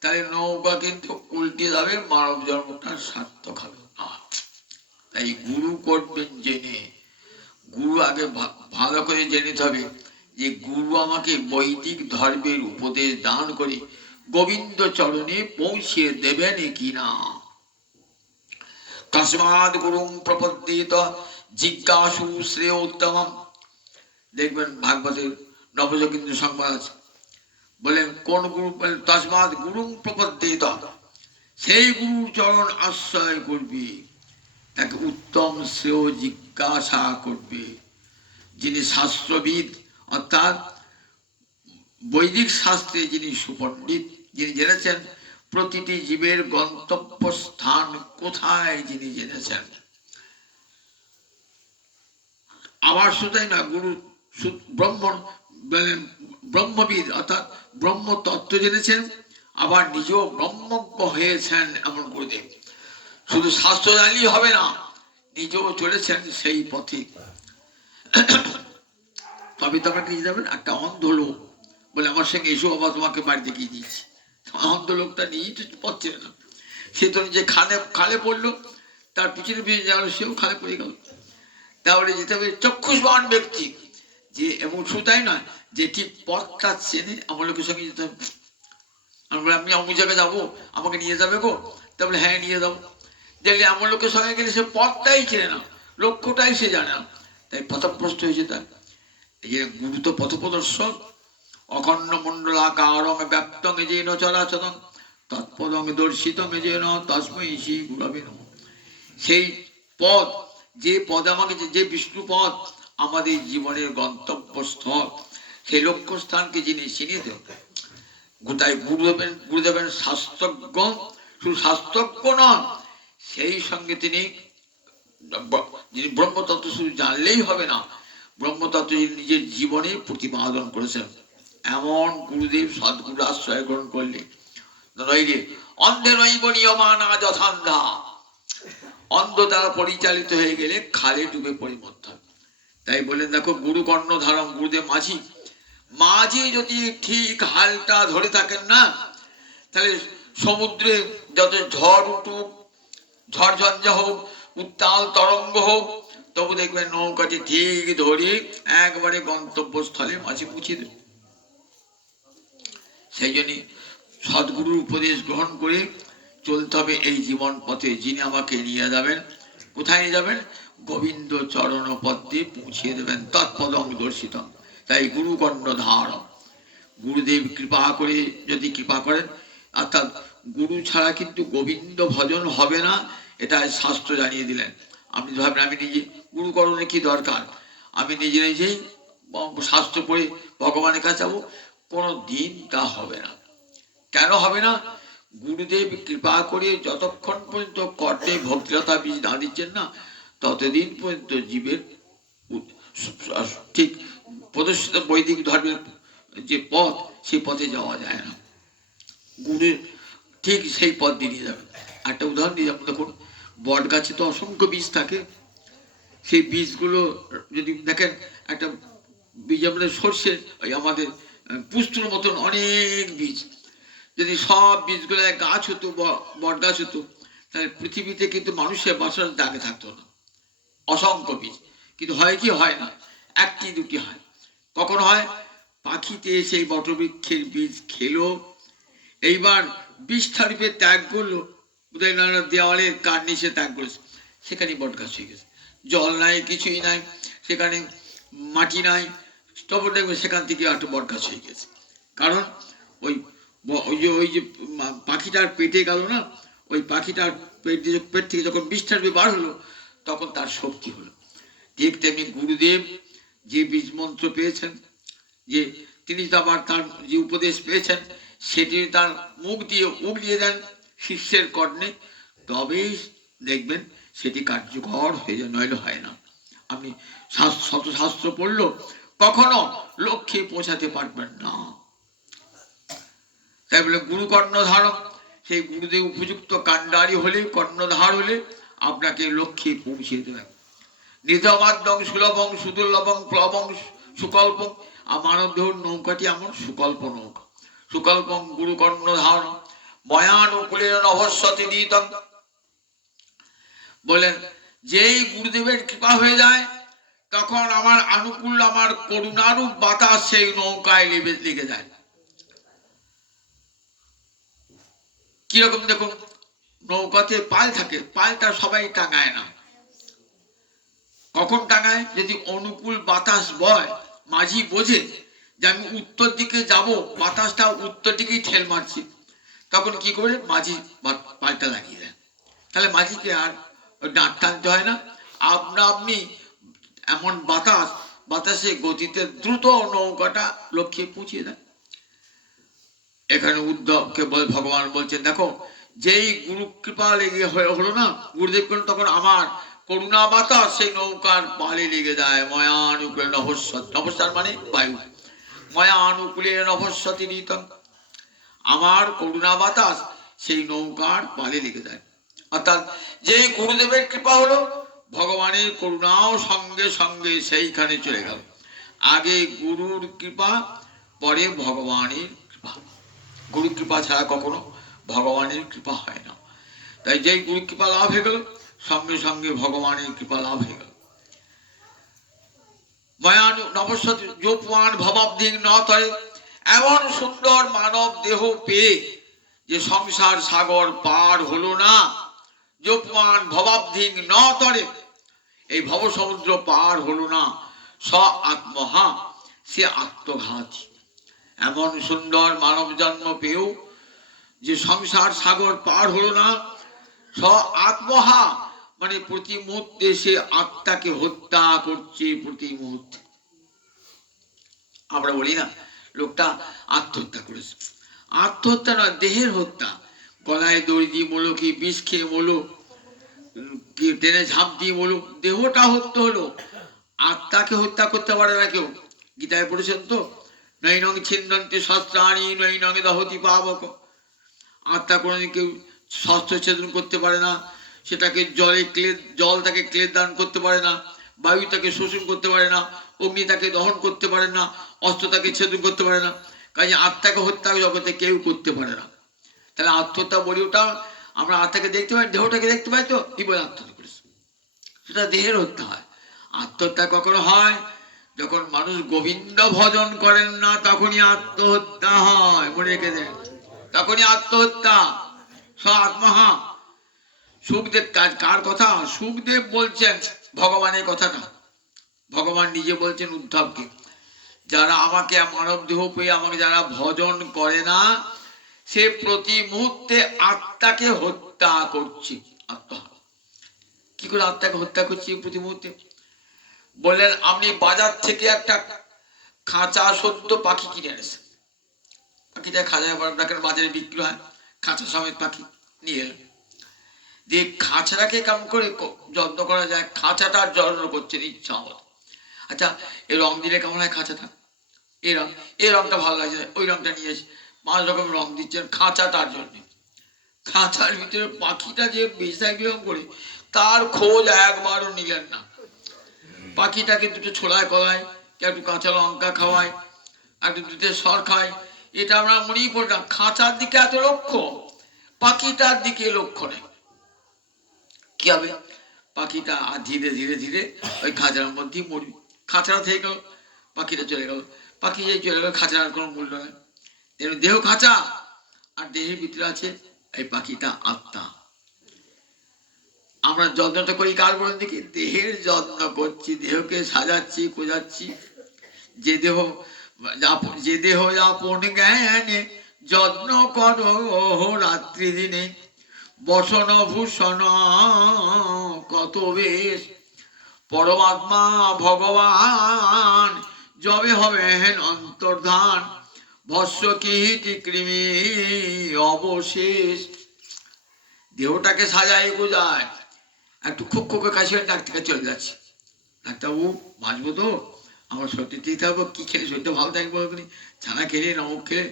তাহলে নৌকা কিন্তু উল্টে যাবে, মানব জন্মটা সার্থক হবে না। তাই গুরু করবেন জেনে, গুরু আগে ভালো করে জেনে হবে যে গুরু আমাকে বৈদিক ধর্মের উপদেশ দান করে গোবিন্দ চরণে পৌঁছে দেবেন কিনা। তস্মাৎ গুরুং প্রপদ্যেত জিজ্ঞাসু শ্রেয় উত্তমম। দেখবেন ভাগবতের নবযোগীন্দ্র সংবাদ আছে, বলেন কোন গুরু, তস্মাৎ গুরুং প্রপদ্যেত, সেই গুরুর চরণ আশ্রয় করবে, তাকে উত্তম শ্রেয় জিজ্ঞাসা করবে, যিনি শাস্ত্রবিদ অর্থাৎ বৈদিক শাস্ত্রে যিনি সুপণ্ডিত, যিনি জেনেছেন প্রতিটি জীবের গন্তব্য স্থান কোথায়, যিনি জেনেছেন। আবার শুধুই না, গুরু ব্রহ্মবিদ অর্থাৎ ব্রহ্ম তত্ত্ব জেনেছেন, আবার নিজেও ব্রহ্মজ্ঞ হয়েছেন এমন গুরুদেব। শুধু শাস্ত্র জানলেই হবে না, নিজেও চলেছেন সেই পথে। তবে তোমাকে নিয়ে যাবেন একটা অন্ধ লোক, বলে আমার সঙ্গে এসো বাবা, তোমাকে বাড়ি দেখিয়ে দিচ্ছি। অন্ধ লোকটা নিয়েই তো পথ না, সে তো নিজে খালে পড়লো, তার পিছনে পিছনে গেল, সেও খালে পড়ে গেল। তাহলে যেতে হবে চক্ষুষ্মান ব্যক্তি, যে এমন শুধু তাই নয়, যে ঠিক পথটা চেনে, আমার লোকের সঙ্গে যেতে হবে। আমি অমুক জায়গায় যাবো, আমাকে নিয়ে যাবে গো, তাহলে হ্যাঁ নিয়ে যাবো। দেখলে আমার লোকের সঙ্গে গেলে সে পথটাই চেনে না, লক্ষ্যটাই সে জানে না, তাই পথভ্রষ্ট হয়েছে। তার এই যে গুরু তো পথপ্রদর্শক। অখণ্ড মণ্ডলাকারং ব্যাপ্তং যেন চরাচরং তৎপদং দর্শিতং যেন তস্मै শ্রী গুরবে নমঃ। সেই পদ, যে পদ আমাকে, যে বিষ্ণু পদ আমাদের জীবনের গন্তব্যস্থল, সেই লক্ষ্যস্থানকে যিনি চিনিয়ে দেন, তাই গুরুদেবেন শাস্ত্রজ্ঞ। শুধু শাস্ত্রজ্ঞ নন, সেই সঙ্গে তিনি ব্রহ্মতত্ত্ব শুধু জানলেই হবে না, ব্রহ্মতত্ত্ব নিজের জীবনে প্রতিপাদন করেছেন। এমন গুরুদেব সদ্গুরু আশ্রয় গ্রহণ করলে নইলে অন্ধে নৈব নিয়মানা যথান্ধা, অন্ধ দ্বারা পরিচালিত হয়ে গেলে খালে ডুবে পরিমর্থ। তাই বলেন দেখো গুরু কর্ণধারম, গুরুদেব মাঝি। মাঝি যদি ঠিক হালটা ধরে থাকেন না, তাহলে সমুদ্রে যত ঝড় উঠুক, ঝড় ঝঞ্ঝা হোক, উত্তাল তরঙ্গ হোক, তবু দেখবেন নৌকাটি ঠিক ধরে একবারে গন্তব্যস্থলে মাঝি পৌঁছে দেবে। সেই জন্য সদ্গুরুর উপদেশ গ্রহণ করে চলতে হবে এই জীবন পথে, যিনি আমাকে নিয়ে যাবেন। কোথায় নিয়ে যাবেন? গোবিন্দ চরণ পদ্মে পৌঁছিয়ে দেবেন, তৎপদং দর্শিতম। তাই গুরু কর্ণধার, গুরুদেব কৃপা করে যদি কৃপা করেন, অর্থাৎ গুরু ছাড়া কিন্তু গোবিন্দ ভজন হবে না, এটা শাস্ত্র জানিয়ে দিলেন। আপনি ভাবেন আমি নিজে গুরুকরণে কি দরকার, আমি নিজে নিজেই শাস্ত্র পড়ে ভগবানের কাছে যাবো, কোনো দিন তা হবে না। কেন হবে না? গুরুদেব কৃপা করে যতক্ষণ পর্যন্ত কর্ণে ভক্তিলতা বীজ না দিচ্ছেন না, ততদিন পর্যন্ত জীবের ঠিক প্রদর্শিত বৈদিক ধর্মের যে পথ, সেই পথে যাওয়া যায় না। গুরুর ঠিক সেই পথ দিয়ে যাবে। একটা উদাহরণ দিয়ে যাবো, দেখুন বট গাছে তো অসংখ্য বীজ থাকে, সেই বীজগুলো যদি দেখেন, একটা বীজ আমাদের সর্ষের, ওই আমাদের পুষ্তুর মতন অনেক বীজ, যদি সব বীজগুলো গাছ হতো, বট গাছ হতো, তাহলে পৃথিবীতে কিন্তু মানুষের বাসার জায়গা থাকতো না। অসংখ্য বীজ, কিন্তু হয় কি হয় না, একটি দুটি হয়। কখন হয়? পাখিতে সেই বটবৃক্ষের বীজ খেলো, এইবার বিষ্ঠা রূপে ত্যাগ করলো, দেওয়ালের কাঠ নিচে ত্যাগ করেছে, সেখানে বট গাছ হয়ে গেছে। জল নাই, কিছুই নাই, সেখানে মাটি নাই, তবু দেখবে সেখান থেকে একটা বট গাছ হয়ে গেছে। কারণ ওই যে পাখি পাখিটার পেটে গেল না, ওই পাখিটার পেট থেকে যখন বীজটা বার হলো, তখন তার শক্তি হলো। ঠিক তেমনি গুরুদেব যে বীজ মন্ত্র পেয়েছেন, যে তিনি আবার তার যে উপদেশ পেয়েছেন, সেটি তার মুখ দিয়ে উগলিয়ে দেন শিষ্যের কর্ণে, তবেই দেখবেন সেটি কার্যকর হয়ে যায়, নইলে হয় না। আপনি শত শাস্ত্র পড়লো কখনো লক্ষ্যে পৌঁছাতে পারবেন না। তাই বলে গুরু কর্ণধারক, সেই গুরুদেব উপযুক্ত কাণ্ডারি হলে, কর্ণধার হলে আপনাকে লক্ষ্যে পৌঁছে দেবেন। নিধমাদ্যং সুলভং সুদুর্লভং প্লবং সুকল্পং। আর মানব দেহর নৌকাটি এমন সুকল্প নৌকা। সুকল্পং গুরু কর্ণধার ময়ানুকূলেন নভস্বতি নিতং। বলেন যেই গুরুদেবের কৃপা হয়ে যায়, তখন আমার আনুকূল, আমার করুণারূপ বাতাস সেই নৌকায় লেগে যায়। কিরকম দেখুন, নৌকাতে পাল থাকে, পালটা সবাই টাঙায় না। কখন টাঙায়? যদি অনুকূল বাতাস বয়, মাঝি বোঝে যে আমি উত্তর দিকে যাব, বাতাসটা উত্তর দিকেই ঠেল মারছি, তখন কি করে মাঝি পালটা লাগিয়ে দেয়। তাহলে মাঝিকে আর ডাঁট টানতে হয় না, আপনি এমন বাতাসে গতিতে দ্রুত নৌকাটা লক্ষ্যে পৌঁছিয়ে দেয়। এখানে উদ্ধবকে ভগবান বলছেন, দেখো যেই গুরু কৃপা লেগে হলো না, গুরুদেব করলেন, তখন আমার করুণা বাতাস সেই নৌকার পালে লেগে যায়। ময়ানুকূলে নভস্বতী, নভস্বর মানে বায়ু, ময়ানুকূলে নভস্বতী নিতং। আমার করুণা বাতাস সেই নৌকার পালে লেগে যায়। অর্থাৎ যেই গুরুদেবের কৃপা হলো, ভগবানের করুণাও সঙ্গে সঙ্গে সেইখানে চলে গেল। আগে গুরুর কৃপা, পরে ভগবানের কৃপা। গুরু কৃপা ছাড়া কখনো ভগবানের কৃপা হয় না। তাই যেই গুরু কৃপা লাভ হয়ে গেল, সঙ্গে সঙ্গে ভগবানের কৃপা লাভ হয়ে গেল। ময়ানু নভস্বতী যোপমান ভবাব্ধিং ন তরে। এমন সুন্দর মানব দেহ পেয়ে যে সংসার সাগর পার হলো না, যোপমান ভবাব্ধিং ন তরে, এই ভব সমুদ্র পার হলো না, স আত্মহা, সে আত্মঘাতী। এমন সুন্দর মানব জন্ম পেয়েও যে সংসার সাগর পার হলো না, স আত্মহা মানে প্রতি মুহূর্তে সে আত্মাকে হত্যা করছে। প্রতি মুহূর্তে আমরা বলি না, লোকটা আত্মহত্যা করেছে। আত্মহত্যা নয়, দেহের হত্যা। গলায় দড়ি দিয়ে মলো, কি বিষ খেয়ে মলো, কি টেনে ঝাঁপ দিয়ে মলো, দেহটা হত্যা হলো, আত্মাকে হত্যা করতে পারে না কেউ। গীতায় পড়েছেন তো, নৈনং ছিন্দন্তি শস্ত্রাণি নৈনং দহতি পাবক। আত্মা কোনোদিন কেউ শস্ত্র ছেদন করতে পারে না, সেটাকে জল তাকে ক্লেদ দান করতে পারে না, বায়ু তাকে শোষণ করতে পারে না, অগ্নি তাকে দহন করতে পারে না, অস্ত্র তাকে ছেদন করতে পারে না। কাজে আত্মাকে হত্যা জগতে কেউ করতে পারে না। তাহলে আত্মহত্যা বলি ওটা, আমরা আত্মাকে দেখতে পাই, দেহটাকে দেখতে পাই, তো কি বলে আত্মহত্যা করেছে, সেটা দেহের হত্যা হয়। আত্মহত্যা কখনো হয় যখন মানুষ গোবিন্দ ভজন করেন না, তখনই আত্মহত্যা হয়। মনে রেখে দেন, তখনই আত্মহত্যা। স আত্মহা। সুখদেব, কার কথা? সুখদেব বলছেন ভগবানের কথাটা। ভগবান নিজে বলছেন উদ্ধবকে, যারা আমাকে মানব দেহ পেয়ে আমাকে যারা ভজন করে না, সে প্রতি মুহূর্তে আত্মাকে হত্যা করছে। আত্মহত্যা কি করে আত্মাকে হত্যা করছি প্রতি মুহূর্তে? বললেন, আপনি বাজার থেকে একটা খাঁচা সদ্য পাখি কিনে এনেছেন। পাখিটা খাঁচায় বাজারে বিক্রি হয়, খাঁচা সমেত পাখি নিয়ে এলেন। দিয়ে খাঁচাটাকে কেমন করে যত্ন করা যায়, খাঁচাটার যত্ন করছেন ইচ্ছা মতো। আচ্ছা, এই রং দিলে কেমন হয় খাঁচাটা? এই রংটা ভালো লাগছে, ওই রংটা নিয়ে এসে 5 রকম রং দিচ্ছেন খাঁচাটার জন্য। খাঁচার ভিতরে পাখিটা যে বেঁচে থাকলেও করে, তার খোঁজ একবারও নিলেন না। পাখিটাকে দুটো ছোলায় কলায়, একটু কাঁচা লঙ্কা খাওয়ায়, একটু দুধের সর খায়, এটা আমরা মনেই পড়লাম। খাঁচার দিকে এত লক্ষ্য, পাখিটার দিকে লক্ষ্য নেই। কি হবে? পাখিটা ধীরে ধীরে ধীরে ওই খাঁচার মধ্যেই মরবি। খাঁচাটা থেকে গেল, পাখিটা চলে গেল। পাখি যে চলে গেল, খাঁচার আর কোনো মূল্য নেই। তেমন দেহ খাঁচা, আর দেহের ভিতরে আছে এই পাখিটা আত্মা। আমরা যত্নটা করি কার বলেন দেখি? দেহের যত্ন করছি, দেহকে সাজাচ্ছি, কোজাচ্ছি। যে দেহ আপন জ্ঞানে যত্ন করো রাত্রি দিনে, বসন ভূষণ কত বেশ, পরমাত্মা ভগবান যবে হবে অন্তর্ধান, ভস্য কীটি কৃমি অবশেষ। দেহটাকে সাজায় গোজায়, একটু খুব খুবকে কাশি হয়, ডাক্তারকে চলে যাচ্ছে, ডাক্তারবাবু বাঁচবো তো, আমার শরীরটা দিতে হবে, কী খেলে শরীরটা ভালো থাকবে, ছানা খেলে নমক খেলে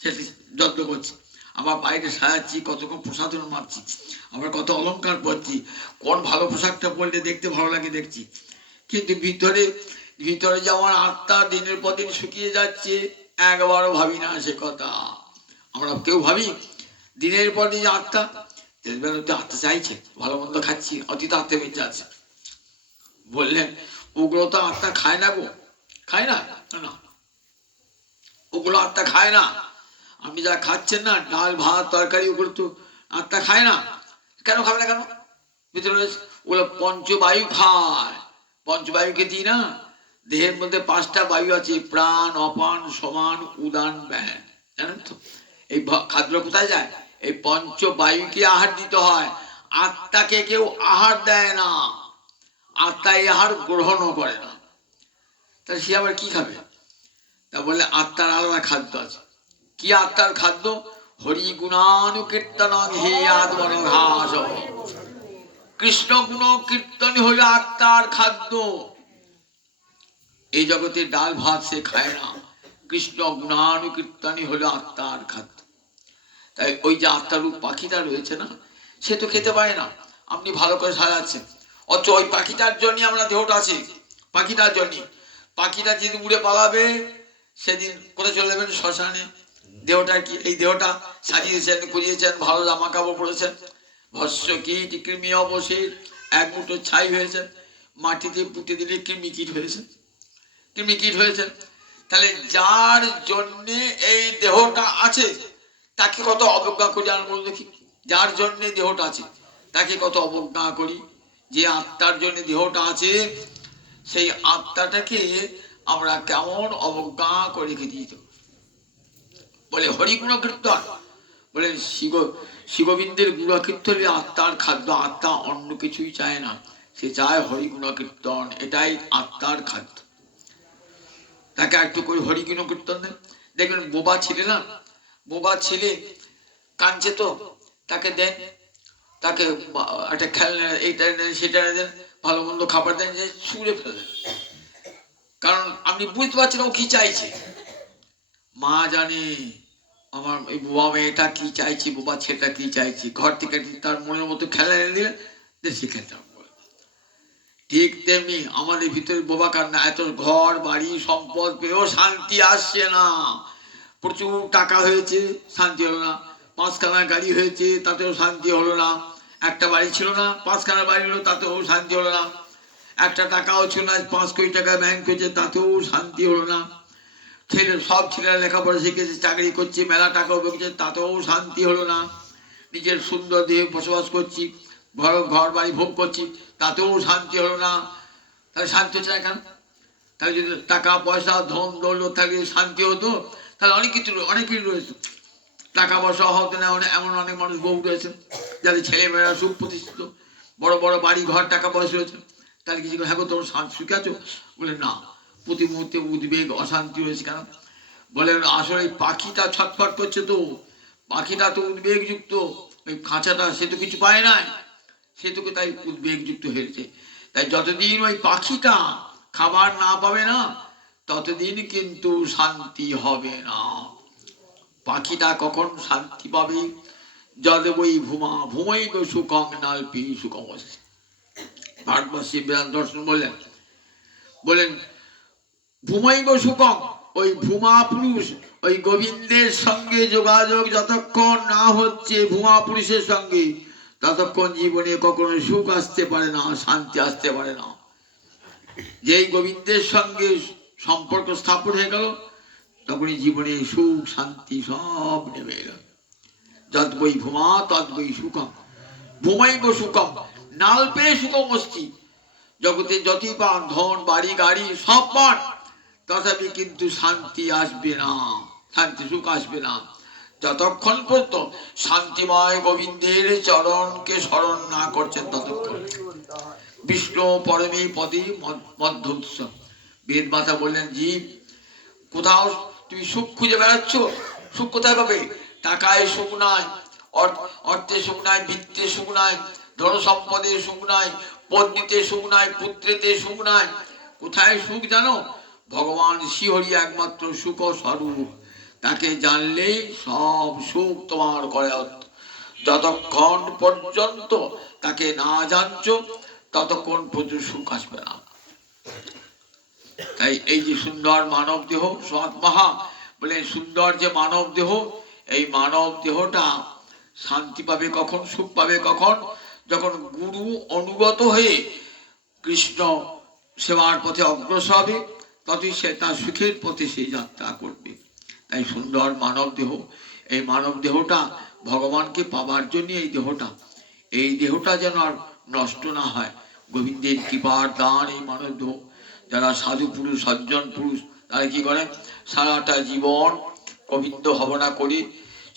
সেটা যত্ন করছি, আবার বাইরে সাজাচ্ছি, কতক্ষণ প্রসাধন মারছি, আবার কত অলঙ্কার পরছি, কোন ভালো পোশাকটা পরলে দেখতে ভালো লাগে দেখছি, কিন্তু ভিতরে ভিতরে যে আমার আত্মা দিনের পর দিন শুকিয়ে যাচ্ছে, একবারও ভাবি না সে কথা। আমরা কেউ ভাবি দিনের পর দিন আত্মা, আত্মা চাইছে, ভালো মন্দ খাচ্ছি, অতীত আত্মা বেঁচে আছে। বললেন ওগুলো তো আত্মা খায় না গো, খায় না, না ওগুলো আত্মা খায় না। আপনি যা খাচ্ছেন না, ডাল ভাত তরকারি, ওগুলো তো আত্মা খায় না। কেন খাবে না, কেন? ভিতরে ওগুলো পঞ্চবায়ু খায়, পঞ্চবায়ুকে দিই না। দেহের মধ্যে 5টা বায়ু আছে, প্রাণ, অপান, সমান, উদান, ব্যান, জানেন তো? এই খাদ্য কোথায় যায়? এই পঞ্চবায়ুকে আহার দিতে হয়, আত্মাকে কেউ আহার দেয় না, আত্মা এই আহার গ্রহণও করে না, তাহলে সে আবার কি খাবে? তা বলে আত্মার আলাদা খাদ্য আছে। কি আত্মার খাদ্য? হরি গুণানুকীর্তন হে আত্মন ঘাস, কৃষ্ণ গুণ কীর্তন হলো আত্মার খাদ্য। এই জগতে ডাল ভাত সে খায় না, কৃষ্ণ গুণানুকীর্তনই হলো আত্মার খাদ্য। তাই ওই যে আত্মারূপ পাখিটা রয়েছে না, সে তো খেতে পারে না, আপনি ভালো করে সাজাচ্ছেন, অথচ ওই পাখিটার জন্য আমরা দেহটা আছি, পাখিটার জন্য। পাখিটা যেদিন উড়ে পালাবে সেদিন কোথায় চলে যাবেন? শ্মশানে। দেহটা কি? এই দেহটা সাজিয়েছেন, করিয়েছেন, ভালো জামা কাপড় পরেছেন, ভস্য কীট কৃমি অবশেষ, এক মুঠো ছাই হয়েছে, মাটিতে পুঁতে দিলে কৃমিকীট হয়েছে, কৃমিকীট হয়েছে। তাহলে যার জন্যে এই দেহটা আছে তাকে কত অবজ্ঞা করি, আর বল দেখি, যার জন্যে দেহটা আছে তাকে কত অবজ্ঞা করি। যে আত্মার জন্য দেহটা আছে সেই আত্মাটাকে আমরা কেমন অবজ্ঞা করে রেখে দিয়েছি। বলে হরিগুণ কীর্তন, বলে শিবগোবিন্দের গুণ কীর্তন আত্মার খাদ্য। আত্মা অন্য কিছুই চায় না, সে চায় হরিগুণ কীর্তন, এটাই আত্মার খাদ্য। তাকে একটু করে হরিগুণ কীর্তন দেন। দেখবেন বোবা ছেলে না, বোবা ছেলে কাঁদছে তো, তাকে দেন, তাকে একটা খেলনা, এইটা দেন, সেটা দেন, ভালো মন্দ খাবার দেন, যে ছুঁড়ে ফেলে দেন, কারণ আপনি বুঝতে পারছেন ও কি চাইছে। মা জানে আমার এই বোবা মেয়েটা কি চাইছি, বোবা ছেলেটা কি চাইছি, ঘর থেকে তার মনের মতো খেলা এনে দিলেন, সে খেলতাম। ঠিক তেমনি আমাদের ভিতরে বোবা কান্না, এত ঘর বাড়ি সম্পদ পেয়েও শান্তি আসছে না। প্রচুর টাকা হয়েছে, শান্তি হলো না। 5খানা গাড়ি হয়েছে, তাতেও শান্তি হলো না। একটা বাড়ি ছিল না, 5খানা বাড়ি হলো, তাতেও শান্তি হলো না। একটা টাকাও ছিল না, 5 কোটি টাকা ব্যাংক হয়েছে, তাতেও শান্তি হলো না। সব ছেলেরা লেখাপড়া শিখেছে, চাকরি করছে, মেলা টাকাও বেঁচেছে, তাতেও শান্তি হলো না। নিজের সুন্দর দেহে বসবাস করছি, ঘর বাড়ি ভোগ করছি, তাতেও শান্তি হলো না। তাহলে শান্তি হচ্ছে না কেন? তাহলে যদি টাকা পয়সা ধন দৌলত থাকলে শান্তি হতো, তাহলে অনেক কিছু রয়েছে। টাকা পয়সা হতো না, এমন অনেক মানুষ বউ রয়েছে যাদের ছেলেমেয়েরা সুপ্রতিষ্ঠিত, বড় বড় বাড়ি ঘর, টাকা পয়সা রয়েছে, তাহলে কিছু হ্যাঁ তোমার শান্তি সুখে আছো? বলে না, প্রতি মুহূর্তে উদ্বেগ অশান্তি রয়েছে। কেন? বলে আসলে এই পাখিটা ছটফট করছে, তো পাখিটা তো উদ্বেগযুক্ত, ওই খাঁচাটা সে তো কিছু পায় না, সে তোকে তাই উদ্বেগযুক্ত হয়েছে। তাই যতদিন ওই পাখিটা খাবার না পাবে না, ততদিন কিন্তু শান্তি হবে না। পাখিটা কখন শান্তি পাবে? যদবৈ ভূমা ভূমৈব সুখং নাল্পি সুখমস্তি। ভারতবর্ষে বেদান্ত দর্শন বলেন ভূমৈব সুখং, ওই ভূমা পুরুষ, ওই গোবিন্দের সঙ্গে যোগাযোগ যতক্ষণ না হচ্ছে ভূমা পুরুষের সঙ্গে, ততক্ষণ জীবনে কখনো সুখ আসতে পারে না, শান্তি আসতে পারে না। যেই গোবিন্দের সঙ্গে সম্পর্ক স্থাপন হয়ে গেল, তখনই জীবনে সুখ শান্তি সব নেমে এলো। যদ্বৈ ভূমা তদ্বৈ সুখম, ভূমৈব সুখম নাল্পে সুখমস্তি। জগতে যতই পান ধন বাড়ি গাড়ি সব পান, তথাপি কিন্তু শান্তি আসবে না, শান্তি সুখ আসবে না। যতক্ষণ পর্যন্ত শান্তিময় গোবিন্দের চরণকে স্মরণ না করছেন ততক্ষণ। বিষ্ণু পরমী পদে মধ্য উৎসব। বেদ মাতা বললেন, জীব কোথাও তুমি সুখ খুঁজে বেড়াচ্ছ, সুখ কোথায় পাবে? টাকায় সুখ নাই, অর্থে সুখ নাই, বৃত্তে সুখ নাই, ধন সম্পদে সুখ নাই, পত্নীতে সুখ নাই, পুত্রেতে সুখ নাই। কোথায় সুখ জানো? ভগবান শ্রীহরি একমাত্র সুখ স্বরূপ। তাকে জানলেই সব সুখ তোমার করে। যতক্ষণ পর্যন্ত তাকে না জানছো ততক্ষণ পর্যন্ত সুখ আসবে না। তাই এই যে সুন্দর মানব দেহ, মহা বলে সুন্দর যে মানব দেহ, এই মানব দেহটা শান্তি পাবে কখন, সুখ পাবে কখন? যখন গুরু অনুগত হয়ে কৃষ্ণ সেবার পথে অগ্রসর হবে, ততই সে তার সুখের পথে সে যাত্রা করবে। তাই সুন্দর মানব দেহ, এই মানব দেহটা ভগবানকে পাবার জন্য এই দেহটা যেন আর নষ্ট না হয়। গোবিন্দের কৃপার দান এই মানব দেহ। যারা সাধু পুরুষ, সজ্জন পুরুষ, তারা কি করে? সারাটা জীবন গোবিন্দ ভাবনা করে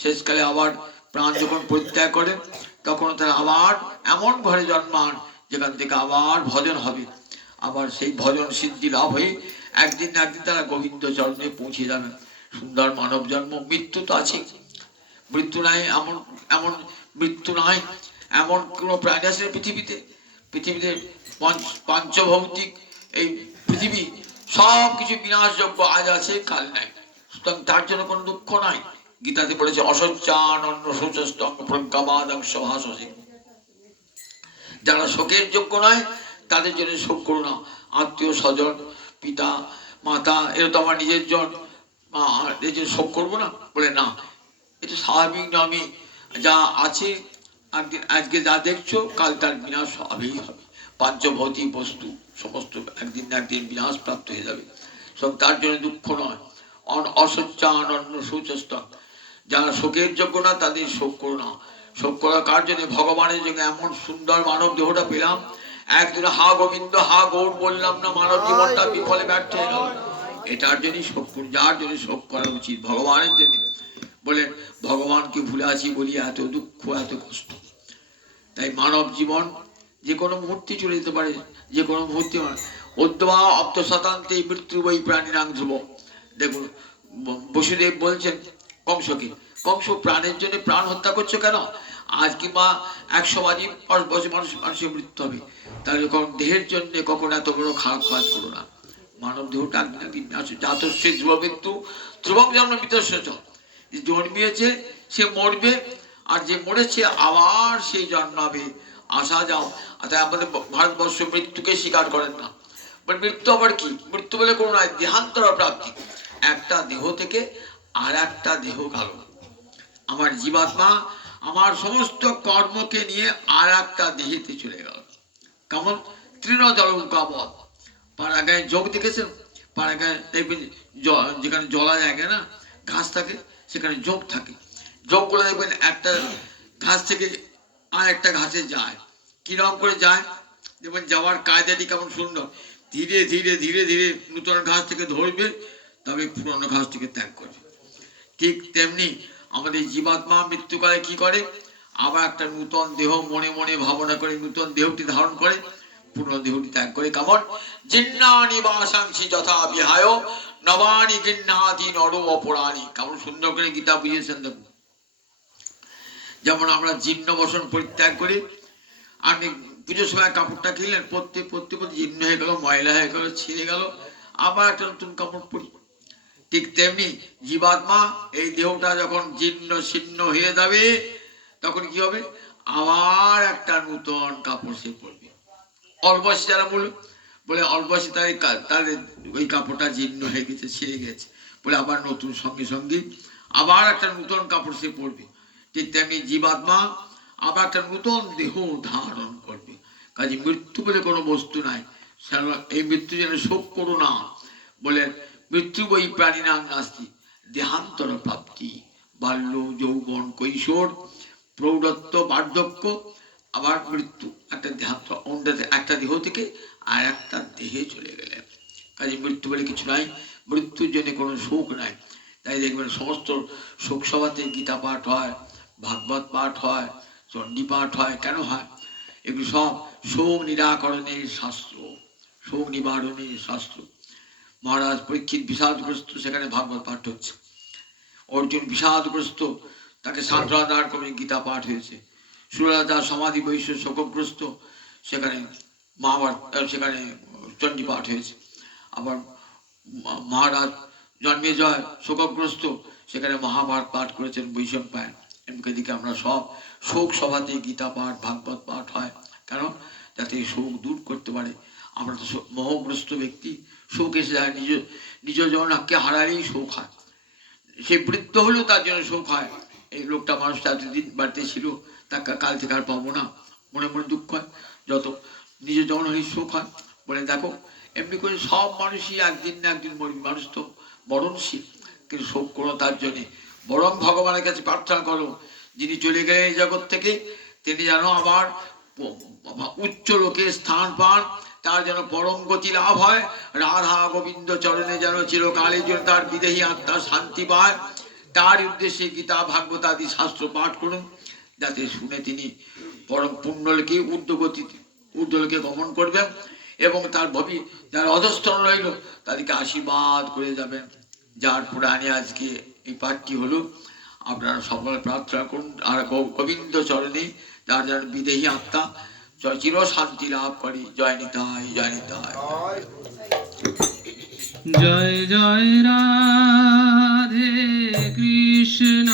শেষকালে আবার প্রাণ যখন পরিত্যাগ করেন, তখন তারা আবার এমন ঘরে জন্মান যেখান থেকে আবার ভজন হবে। আবার সেই ভজন সিদ্ধি লাভ হয়ে একদিন না একদিন তারা গোবিন্দ চরণে পৌঁছে যাবেন। সুন্দর মানব জন্ম। মৃত্যু তো আছে, মৃত্যু নাই এমন এমন মৃত্যু নাই এমন কোনো প্রাণী আছে পৃথিবীতে? পৃথিবীতে পাঞ্চভৌতিক এই পৃথিবী সব কিছু বিনাশযোগ্য, আজ আছে কাল নাই, সুতরাং তার জন্য কোনো দুঃখ নাই। গীতাতে বলেছে, অসচ্চানন্য সুচস্তং প্রজ্ঞাবাদং সভাসসি। যারা শোকের যোগ্য নয় তাদের জন্য শোক করো না। আত্মীয় স্বজন, পিতা মাতা, এরা তো আমার নিজের জন, এর জন্য শোক করবো না? বলে না, এটা স্বাভাবিক নয়। যা আছে আজকে যা দেখছো কাল তার বিনাশ হবেই হবে। পাঞ্চভৌতিক বস্তু সমস্ত একদিন না একদিন বিনাশ প্রাপ্ত হয়ে যাবে, সব তার জন্য দুঃখ নয়। অসচ্চানন্য সুচস্ত, যারা শোকের যোগ্য না তাদের শোক করো না। শোক করা কার জন্য? ভগবানের জন্য। এমন সুন্দর মানব দেহটা পেলাম, একদিন হা গোবিন্দ হা গৌর বললাম না, মানব জীবনটা বিফলে ব্যর্থ হয়ে গেল। এটার জন্যই শোক করুন, যার জন্য শোক করা উচিত ভগবানের জন্য। বলে ভগবানকে ভুলে আছি বলি এত দুঃখ, এত কষ্ট। তাই মানব জীবন যে কোনো মুহূর্তে চলে যেতে পারে, যে কোনো মুহূর্তে। অদ্যবা অপ্ত শতান্তে মৃত্যু বই প্রাণীরাং ধ্রুব। দেখুন বসুদেব বলছেন কংসকে, কংস প্রাণের জন্য প্রাণ হত্যা করছো কেন? আজ কিংবা 100 বছর মানুষের মৃত্যু হবে, তাহলে যখন দেহের জন্য কখন এত বড় খারাপ কাজ করো না। মানব দেহটা জাতস্য ধ্রুব মৃত্যু ধ্রুবম জন্ম মৃত্যুস্য। যে জন্মিয়েছে সে মরবে, আর যে মরেছে আবার সেই জন্মাবে। আসা যাও। তাই আমাদের ভারতবর্ষ মৃত্যুকে স্বীকার করেন না। মৃত্যু আবার কি? মৃত্যু বলে কোনো নয়, দেহান্তর প্রাপ্তি। একটা দেহ থেকে আর একটা দেহ গেল। আমার জীবাত্মা আমার সমস্ত কর্মকে নিয়ে আর একটা দেহেতে চলে গেল। কেমন? তৃণজলৌকাবৎ। পাড়াগায় যোগ দেখেছেন? পাড়াগায় দেখবেন যেখানে জলা জায়গা না ঘাস থাকে, সেখানে যোগ থাকে। যোগ করে দেখবেন একটা ঘাস থেকে আর একটা ঘাসে যায়। কিরকম করে যায়? দেখবেন যাওয়ার কায়দাটি কেমন সুন্দর। ধীরে ধীরে ধীরে ধীরে নূতন ঘাস থেকে ধরবে, তবে পুরনো ঘাসটিকে ত্যাগ করবে। ঠিক তেমনি আমাদের জীবাত্মা মৃত্যুকালে কি করে? আবার একটা নূতন দেহ মনে মনে ভাবনা করে নূতন দেহটি ধারণ করে, পুরনো দেহটি ত্যাগ করে। কেমন? জিন্নানি বাসাংসি যথা বিহায় নবানি গৃহ্ণাতি নর অপরাণী। কেমন সুন্দর করে গীতা বুঝিয়েছেন দেখুন। যেমন আমরা জীর্ণ বসন পরিত্যাগ করি, আপনি পুজোর সময় কাপড়টা কিনলেন, পরতে পরতে পরতে জীর্ণ হয়ে গেল, ময়লা হয়ে গেল, ছিঁড়ে গেল, আবার একটা নতুন কাপড় পরি। ঠিক তেমনি জীবাত্মা এই দেহটা যখন জীর্ণ শীর্ণ হয়ে যাবে, তখন কি হবে? আবার একটা নূতন কাপড় সে পরবে। অল্পবয়সী যারা বলে অল্পবয়সী তার ওই কাপড়টা জীর্ণ হয়ে গেছে, ছিঁড়ে গেছে, বলে আবার নতুন সঙ্গে সঙ্গে আবার একটা নূতন কাপড় সে পরবে। ঠিক তেমনি জীবাত্মা আবার একটা নূতন দেহ ধারণ করবে। কাজে মৃত্যু বলে কোনো বস্তু নাই। এই মৃত্যু যেন শোক করো না। বলে মৃত্যু বই প্রাণী নাম নাস্তি দেহান্তর প্রাপ্তি। বাল্য, যৌবন, কৈশোর, প্রৌঢ়ত্ব, বার্ধক্য, আবার মৃত্যু। একটা দেহান্তর, একটা দেহ থেকে আর একটা দেহে চলে গেলে। কাজে মৃত্যু বলে কিছু নাই, মৃত্যুর জন্য কোনো শোক নাই। তাই দেখবেন সমস্ত শোকসভাতে গীতা পাঠ হয়, ভাগবত পাঠ হয়, চণ্ডী পাঠ হয়। কেন হয়? এগুলো সব শোক নিরাকরণের শাস্ত্র, শোক নিবারণের শাস্ত্র। মহারাজ পরীক্ষিত বিষাদগ্রস্ত, সেখানে ভাগবত পাঠ হচ্ছে। অর্জুন বিষাদগ্রস্ত, তাকে সান্ত্বনা দেওয়ার ক্রমে গীতা পাঠ হয়েছে। সুরলতা সমাধি বৈশ্য শোকগ্রস্ত, সেখানে মহাভারত, সেখানে চণ্ডী পাঠ হয়েছে। আবার মহারাজ জন্মেজয় শোকগ্রস্ত, সেখানে মহাভারত পাঠ করেছেন বৈশম্পায়ন। এদিকে আমরা সব শোক সভাতে গীতা পাঠ, ভাগবত পাঠ হয়। কেন? যাতে শোক দূর করতে পারে। আমরা তো মোহগ্রস্ত ব্যক্তি, শোক এসে যায়, নিজজনকে হারালেই শোক হয়। সে বৃদ্ধ হলেও তার জন্য শোক হয়। এই লোকটা, মানুষটা এতদিন বাড়িতে ছিল, তাকে কাল থেকে আর পাবো না, মনে মনে দুঃখ হয়। যত নিজের জন হলেই শোক হয়। বলে দেখো, এমনি করে সব মানুষই একদিন না একদিন মরবে, মানুষ তো মরণশীল, কিন্তু শোক করো তার জন্যে। বরং ভগবানের কাছে প্রার্থনা করো, যিনি চলে গেলেন এই জগৎ থেকে, তিনি যেন আবার উচ্চ লোকে স্থান পান, তার যেন পরম গতি লাভ হয়। রাধা গোবিন্দ চরণে যেন চিরকালের জন্য তার বিদেহী আত্মা শান্তি পায়। তার উদ্দেশ্যে গীতা ভাগবত আদি শাস্ত্র পাঠ করুন, যাতে শুনে তিনি পরম পুণ্যলোকে ঊর্ধ্বলোকে গমন করবেন এবং তার যার অধস্তন রইল তাদেরকে আশীর্বাদ করে যাবেন। যার পুরাণে আজকে এই পাঠটি হলো। আপনারা সকলে প্রার্থনা করুন আর গোবিন্দ চরণে তার যেন বিদেহী আত্মা চির শান্তি লাভ করে। জয় নিতাই, জয় নিতাই। জয় জয় রাধে কৃষ্ণ।